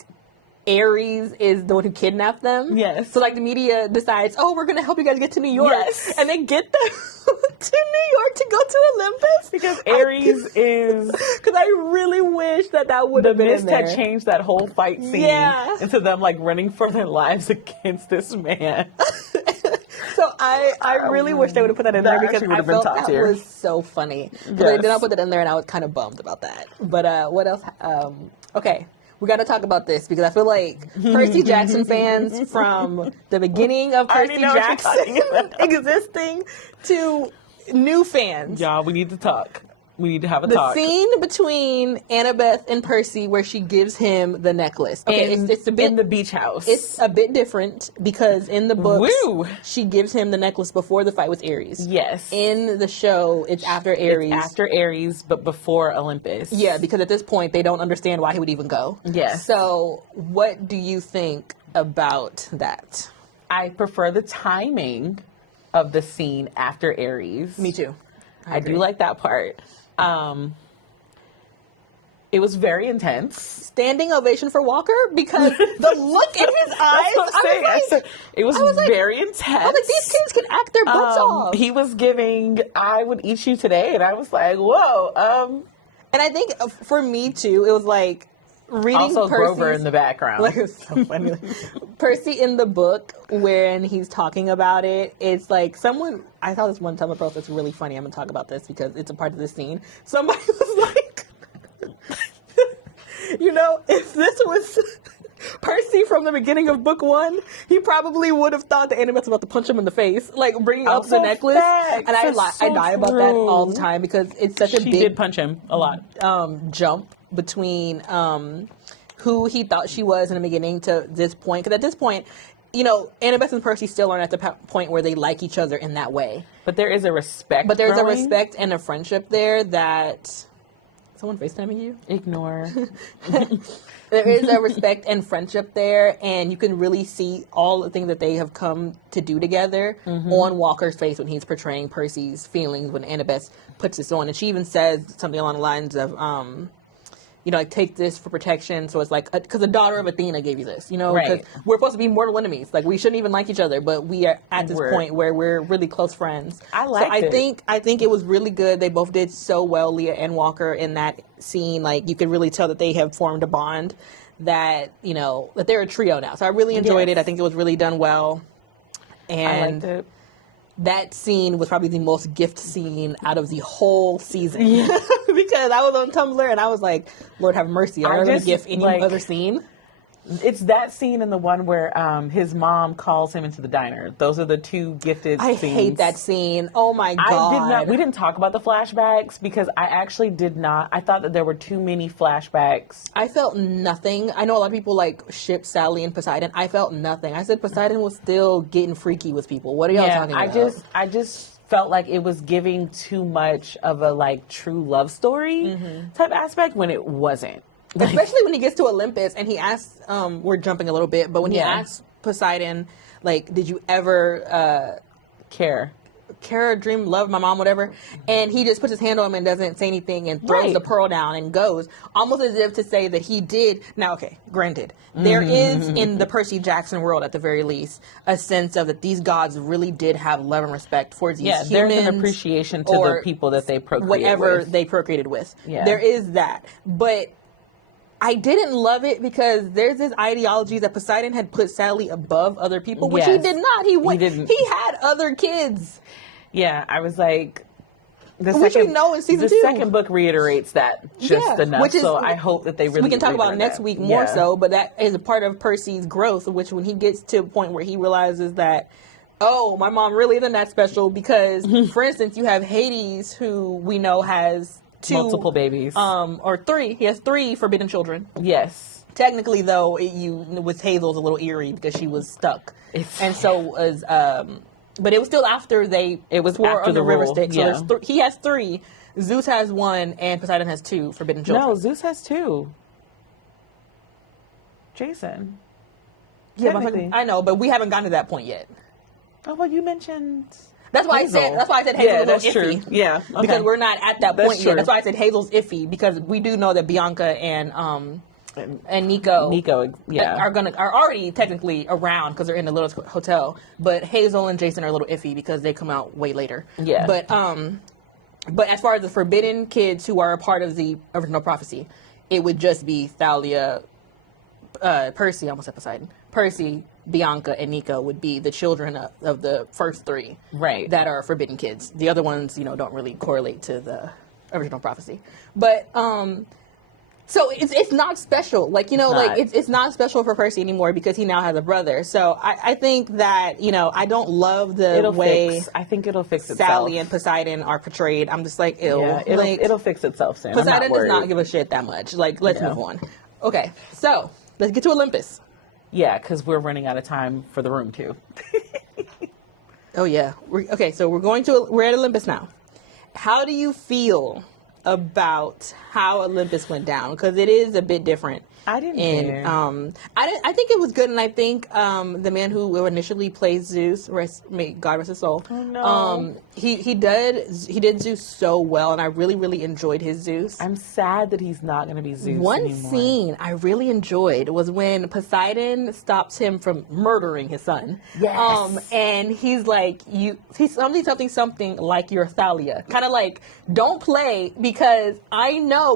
Aries is the one who kidnapped them. Yes. So like the media decides, oh, we're gonna help you guys get to New York. Yes. And they get them to New York to go to Olympus because Aries is. Because I really wish that would have been mist in there. had changed that whole fight scene into them like running for their lives against this man. So I really wish they would have put that in there because I felt that was so funny. But they did not put that in there, and I was kind of bummed about that. But what else? Okay. We got to talk about this because I feel like Percy Jackson fans from the beginning of Percy Jackson existing to new fans. Yeah, we need to talk. We need to have a talk. The scene between Annabeth and Percy where she gives him the necklace. Okay, it's a bit in the beach house. It's a bit different because in the books she gives him the necklace before the fight with Ares. Yes. In the show, it's after Ares. It's after Ares, but before Olympus. Yeah, because at this point they don't understand why he would even go. Yes. So, what do you think about that? I prefer the timing of the scene after Ares. Me too. I do like that part. It was very intense. Standing ovation for Walker because the look in his eyes. It was very intense. I was like, these kids can act their butts off. He was giving "I would eat you today," and I was like, "Whoa!" And I think for me too, it was like reading also Percy's, Grover in the background. Like, it's so funny. Percy in the book when he's talking about it, it's like someone. I saw this one Tumblr post that's really funny. I'm gonna talk about this because it's a part of the scene. Somebody was like, you know, if this was Percy from the beginning of book 1, he probably would have thought the Annabeth was about to punch him in the face, like bringing up the necklace. And I die about that all the time because it's such a big. She did punch him a lot. Jump between who he thought she was in the beginning to this point. Because at this point, you know, Annabeth and Percy still aren't at the point where they like each other in that way. But there is a respect. But there's a respect and a friendship there that. Someone FaceTiming you? Ignore. There is a respect and friendship there, and you can really see all the things that they have come to do together on Walker's face when he's portraying Percy's feelings when Annabeth puts this on. And she even says something along the lines of, you know, like, take this for protection. So it's like, because the daughter of Athena gave you this, you know, because we're supposed to be mortal enemies. Like, we shouldn't even like each other, but we are at this point where we're really close friends. I think it was really good. They both did so well, Leah and Walker, in that scene. Like, you could really tell that they have formed a bond, that, you know, that they're a trio now. So I really enjoyed it. I think it was really done well. And I liked it. That scene was probably the most gift scene out of the whole season. Yeah. Because I was on Tumblr and I was like, Lord have mercy. Are I going to gift any other scene? It's that scene and the one where his mom calls him into the diner. Those are the two gifted scenes. I hate that scene. Oh my God. We didn't talk about the flashbacks because I actually did not. I thought that there were too many flashbacks. I felt nothing. I know a lot of people like ship Sally and Poseidon. I felt nothing. I said Poseidon was still getting freaky with people. What are y'all talking about? I just felt like it was giving too much of a like true love story type aspect when it wasn't. Especially when he gets to Olympus and he asks, we're jumping a little bit, but when he asks Poseidon, like, did you ever care, dream, love my mom, whatever, and he just puts his hand on him and doesn't say anything and throws the pearl down and goes, almost as if to say that he did. Now, okay, granted, there is in the Percy Jackson world, at the very least, a sense of that these gods really did have love and respect for these humans. There's an appreciation to the people that they procreated they procreated with. Yeah. There is that, but I didn't love it because there's this ideology that Poseidon had put Sally above other people, which he did not. He didn't. He had other kids. Yeah, I was like, which we know in season 2. The second book reiterates that just enough. So I hope that they really. We can talk about next week more so, but that is a part of Percy's growth, which when he gets to a point where he realizes that, oh, my mom really isn't that special because, for instance, you have Hades, who we know has multiple babies, or 3. He has 3 forbidden children. Yes. Technically, though, with Hazel's a little eerie because she was stuck, and so was But it was still after It was swore after on the river rule, Styx. yeah. So he has 3. Zeus has 1, and Poseidon has 2 forbidden children. No, Zeus has 2. Jason. Yeah, but I know, but we haven't gotten to that point yet. Oh, well, you mentioned... That's why Hazel. I said Hazel's a little iffy. True. Yeah, okay. Because we're not at that point yet. True. That's why I said Hazel's iffy, because we do know that Bianca and Nico are already technically around because they're in the little hotel. But Hazel and Jason are a little iffy because they come out way later. Yeah. But as far as the forbidden kids who are a part of the original prophecy, it would just be Thalia, Percy, I almost said Poseidon. Percy, Bianca, and Nico would be the children of the first 3 that are forbidden kids. The other ones, don't really correlate to the original prophecy. But so it's not special. It's not special for Percy anymore because he now has a brother. So I think that, I don't love the way I think it'll fix itself. Sally and Poseidon are portrayed. I'm just like, ew. Yeah, it'll fix itself soon. Poseidon does not give a shit that much. Let's move on. Okay, so let's get to Olympus. Yeah, because we're running out of time for the room too. Oh yeah. So we're at Olympus now. How do you feel about how Olympus went down? Because it is a bit different. I didn't care. I think it was good, and I think the man who initially plays Zeus, may God rest his soul. Oh no. He did Zeus so well, and I really, really enjoyed his Zeus. I'm sad that he's not going to be Zeus One anymore. scene I really enjoyed was when Poseidon stops him from murdering his son. Yes. And he's like, he's something like your Thalia. Kind of like, don't play, because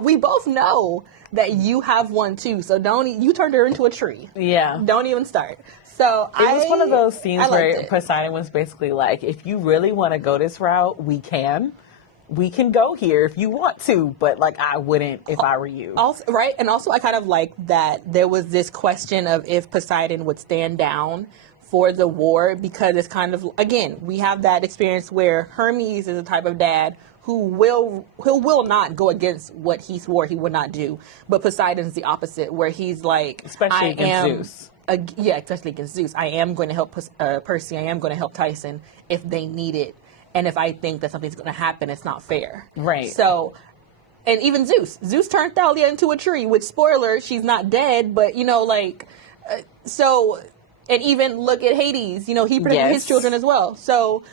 we both know that you have one too. So you turned her into a tree. Yeah. Don't even start. So it was one of those scenes where Poseidon was basically like, if you really want to go this route, we can go here if you want to, but I wouldn't if I were you. Also, right? And also I kind of like that there was this question of if Poseidon would stand down for the war, because it's kind of, again, we have that experience where Hermes is a type of dad who will not go against what he swore he would not do. But Poseidon's the opposite, where he's like, especially against Zeus. Especially against Zeus. I am going to help Percy. I am going to help Tyson if they need it. And if I think that something's going to happen, it's not fair. Right. So, and even Zeus turned Thalia into a tree, which, spoiler, she's not dead, but, so, and even look at Hades, he protected his children as well. So,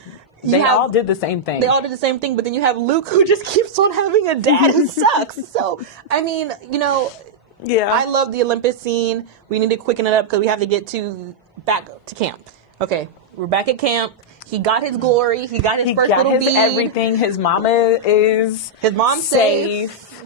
they all did the same thing. They all did the same thing, but then you have Luke, who just keeps on having a dad who sucks. So, I mean, yeah. I love the Olympus scene. We need to quicken it up because we have to get back to camp. Okay, we're back at camp. He got his glory. He got his first little bead. Everything. His mom's safe.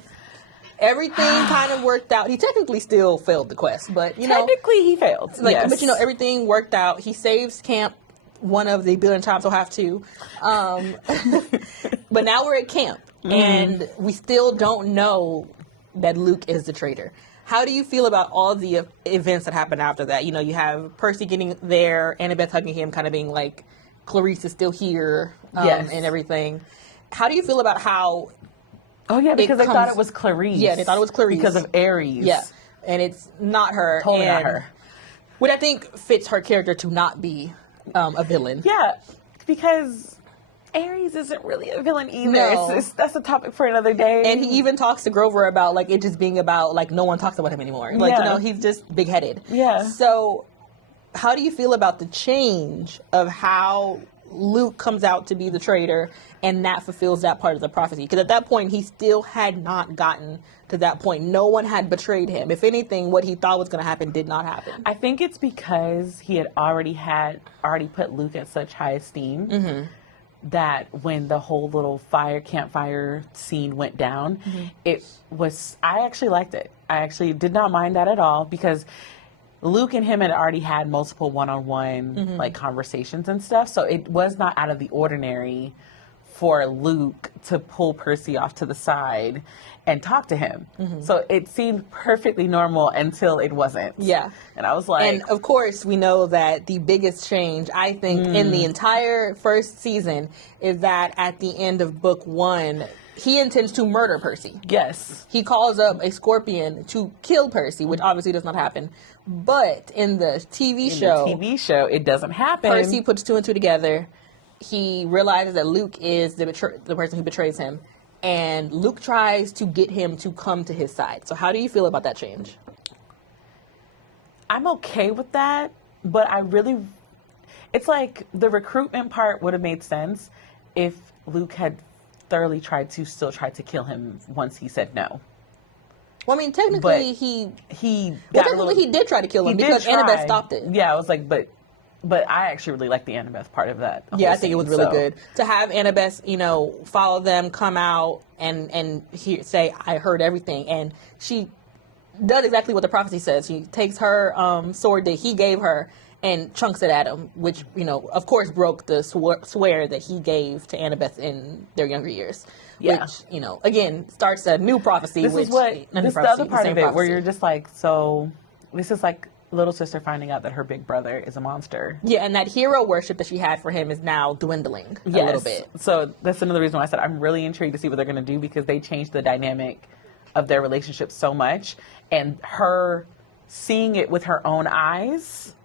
Everything kind of worked out. He technically still failed the quest, but technically he failed. But everything worked out. He saves camp. One of the billion times he'll have to. But now we're at camp, and we still don't know that Luke is the traitor. How do you feel about all the events that happened after that? You have Percy getting there, Annabeth hugging him, kind of being like, Clarice is still here, and everything. How do you feel about how... Oh, yeah, because they thought it was Clarice. Yeah, they thought it was Clarice. Because of Ares. Yeah, and it's not her. Totally not her. Which I think fits her character to not be a villain. Yeah, because Ares isn't really a villain either. No. That's a topic for another day. And he even talks to Grover about it just being about no one talks about him anymore. He's just big-headed. Yeah. So how do you feel about the change of how Luke comes out to be the traitor and that fulfills that part of the prophecy? Because at that point, he still had not gotten to that point. No one had betrayed him. If anything, what he thought was going to happen did not happen. I think it's because he had already put Luke at such high esteem that when the whole little campfire scene went down, I actually liked it. I actually did not mind that at all, because Luke and him had already had multiple one-on-one conversations and stuff. So it was not out of the ordinary for Luke to pull Percy off to the side and talk to him. So it seemed perfectly normal until it wasn't. Yeah. And I was like... And of course, we know that the biggest change, I think, in the entire first season is that at the end of book 1, he intends to murder Percy. Yes. He calls up a scorpion to kill Percy, which obviously does not happen. But in the TV show, it doesn't happen. Percy puts 2 and 2 together. he realizes that Luke is the person who betrays him, and Luke tries to get him to come to his side. So how do you feel about that change? I'm okay with that, but it's like the recruitment part would have made sense if Luke had thoroughly tried to kill him once he said no. Well, I mean, technically, he did try to kill him because Annabeth stopped it. Yeah, I was like, but I actually really like the Annabeth part of that. Yeah, I think it was really good to have Annabeth, follow them, come out and say, "I heard everything," and she does exactly what the prophecy says. She takes her sword that he gave her and chunks it at him, which of course broke the swear that he gave to Annabeth in their younger years. Yeah. Which, again, starts a new prophecy. This is the other part of it, where you're just like, so this is like little sister finding out that her big brother is a monster. Yeah, and that hero worship that she had for him is now dwindling a little bit. So that's another reason why I said I'm really intrigued to see what they're going to do, because they changed the dynamic of their relationship so much, and her seeing it with her own eyes.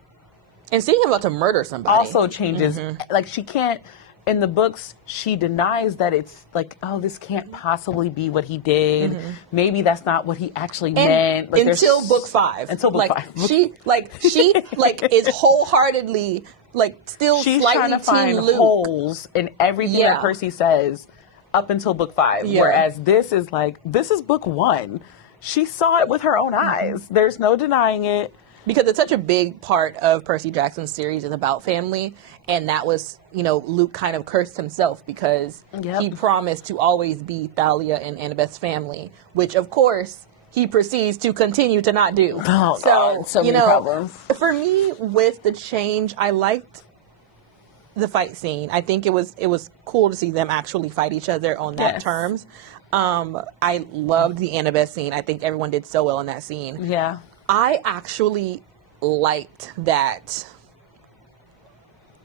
And seeing him about to murder somebody. Also changes. Like, she can't... In the books, she denies that it's like, oh, this can't possibly be what he did. Maybe that's not what he actually meant. Like, until book 5. Until book 5. She is wholeheartedly still She's slightly trying to find Luke. holes in everything that Percy says up until book 5. Yeah. Whereas this is book 1. She saw it with her own eyes. There's no denying it. Because it's such a big part of Percy Jackson's series is about family. And that was, Luke kind of cursed himself because he promised to always be Thalia and Annabeth's family, which, of course, he proceeds to continue to not do. Oh, God, so many problems. For me, with the change, I liked the fight scene. I think it was cool to see them actually fight each other on that terms. I loved the Annabeth scene. I think everyone did so well in that scene. Yeah. I actually liked that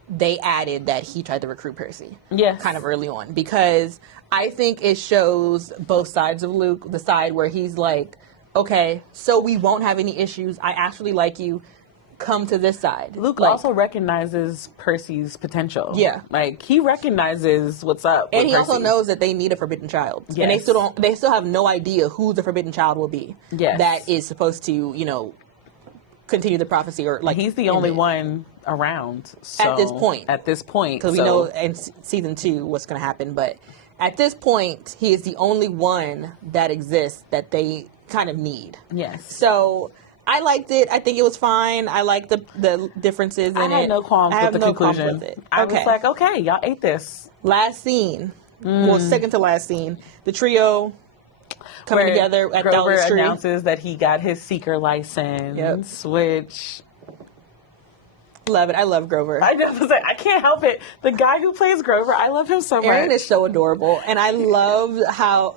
they added that he tried to recruit Percy. Yes. Kind of early on. Because I think it shows both sides of Luke. The side where he's like, okay, so we won't have any issues. I actually like you. Come to this side. Luke also recognizes Percy's potential. Yeah. Like, he recognizes what's up and he Percy. also knows that they need a forbidden child. Yes. And they still have no idea who the forbidden child will be. Yes. That is supposed to, continue the prophecy or he's the only one around. So, at this point. Because we know in season 2 what's going to happen. But at this point, he is the only one that exists that they kind of need. Yes. So I liked it. I think it was fine. I liked the differences in it. I had no qualms with the conclusion. I was like, okay, y'all ate this. Last scene. Well, second to last scene. The trio coming together at Grover Street. announces that he got his seeker license, which... Love it. I love Grover. I can't help it. The guy who plays Grover, I love him so much. Aaron is so adorable. And I love how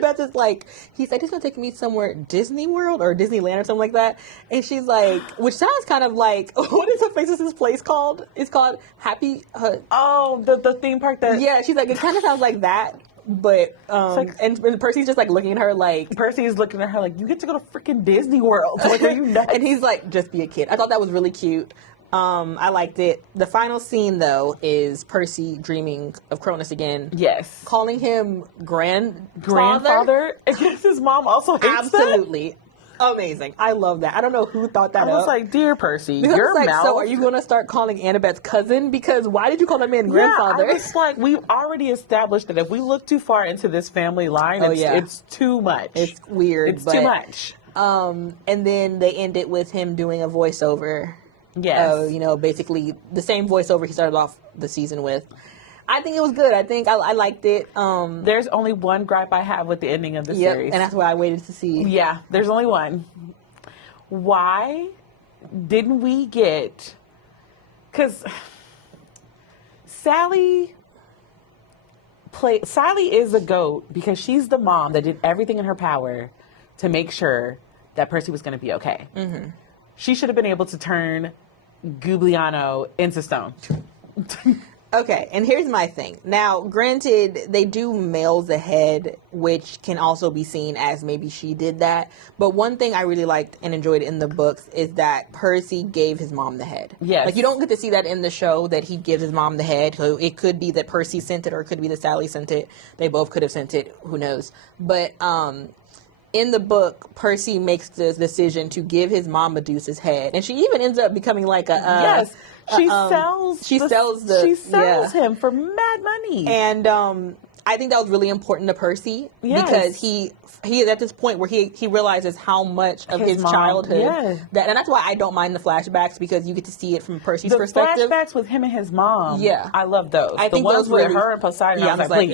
Beth is like, he's like, he's going to take me somewhere Disney World or Disneyland or something like that. And she's like, which sounds kind of like, what is this place called? It's called Happy... the theme park that... Yeah, she's like, it kind of sounds like that. But and Percy's just looking at her like Percy's looking at her like, you get to go to freaking Disney World. Like, are you nuts? And he's like, just be a kid. I thought that was really cute. I liked it. The final scene though is Percy dreaming of Cronus again. Yes. Calling him grandfather. I guess his mom also hates Absolutely. That. Amazing. I love that. I don't know who thought that I was like, dear Percy, because your mouth. So are you going to start calling Annabeth's cousin? Because why did you call that man grandfather? I was like, we've already established that if we look too far into this family line, it's too much. It's weird. It's too much. And then they end it with him doing a voiceover. Yes. Basically the same voiceover he started off the season with. I think it was good. I think I liked it. There's only one gripe I have with the ending of the series. And that's why I waited to see. Yeah, there's only one. Why didn't we get... Because Sally is a goat because she's the mom that did everything in her power to make sure that Percy was going to be okay. Mm-hmm. She should have been able to turn Gugliano into stone. Okay, and here's my thing. Now, granted, they do males the head, which can also be seen as maybe she did that. But one thing I really liked and enjoyed in the books is that Percy gave his mom the head. Yes. Like, you don't get to see that in the show, that he gives his mom the head. So it could be that Percy sent it, or it could be that Sally sent it. They both could have sent it. Who knows? But in the book, Percy makes the decision to give his mom Medusa's head. And she even ends up becoming like a... yes. She sells him for mad money. And I think that was really important to Percy, because he is at this point where he realizes how much of his childhood that, and that's why I don't mind the flashbacks, because you get to see it from Percy's perspective. The flashbacks with him and his mom, yeah, I love those. I think ones those with her and Poseidon, I was like,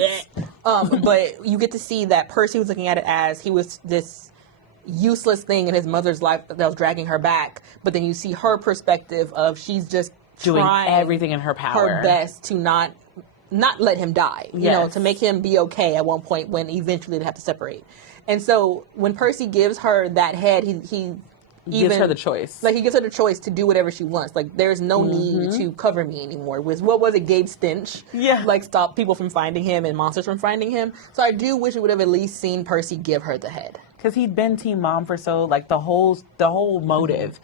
but you get to see that Percy was looking at it as he was this useless thing in his mother's life that was dragging her back, but then you see her perspective of she's just doing everything in her power, her best to not let him die, you know, to make him be okay at one point when eventually they have to separate. And so when Percy gives her that head, he gives her the choice. Like, he gives her the choice to do whatever she wants. Like, there's no need to cover me anymore. With, what was it, Gabe Stinch? Yeah. Like, stop people from finding him and monsters from finding him. So I do wish we would have at least seen Percy give her the head. Because he'd been Team Mom for the whole motive.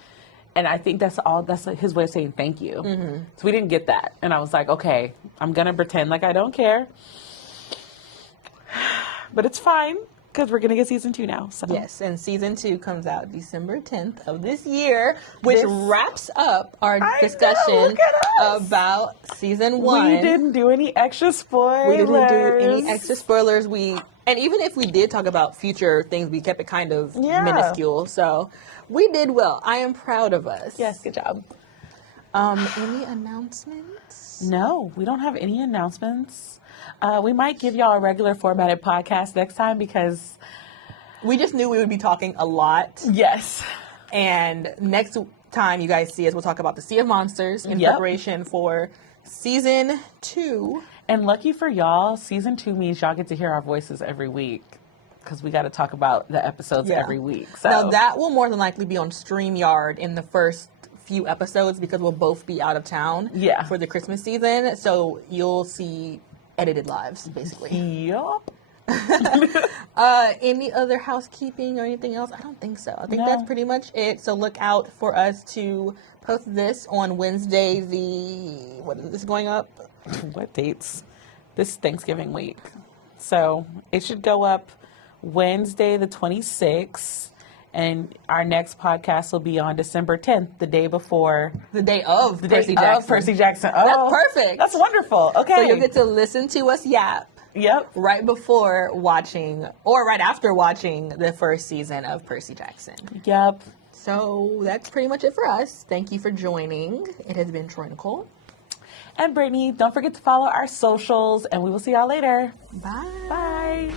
And I think that's like his way of saying thank you. So we didn't get that. And I was like, okay, I'm going to pretend like I don't care. But it's fine, because we're going to get season 2 now. So. Yes, and season 2 comes out December 10th of this year, which wraps up our discussion about season 1. We didn't do any extra spoilers. We didn't do any extra spoilers. And even if we did talk about future things, we kept it kind of minuscule. So we did well. I am proud of us. Yes, good job. Any announcements? No, we don't have any announcements. We might give y'all a regular formatted podcast next time, because we just knew we would be talking a lot. Yes. And next time you guys see us, we'll talk about the Sea of Monsters in preparation for season 2. And lucky for y'all, season 2 means y'all get to hear our voices every week, because we got to talk about the episodes every week. So now that will more than likely be on StreamYard in the first few episodes, because we'll both be out of town for the Christmas season. So you'll see edited lives, basically. Yup. Any other housekeeping or anything else? I don't think so. I think that's pretty much it. So look out for us to post this on Wednesday. What is this going up? What dates? This Thanksgiving week. So it should go up Wednesday the 26th. And our next podcast will be on December 10th, the day before. The day of Percy Jackson. Oh, that's perfect. That's wonderful. Okay. So you'll get to listen to us yap. Yep. Right before watching, or right after watching, the first season of Percy Jackson. Yep. So that's pretty much it for us. Thank you for joining. It has been Troy Nicole. And Brittany. Don't forget to follow our socials, and we will see y'all later. Bye. Bye.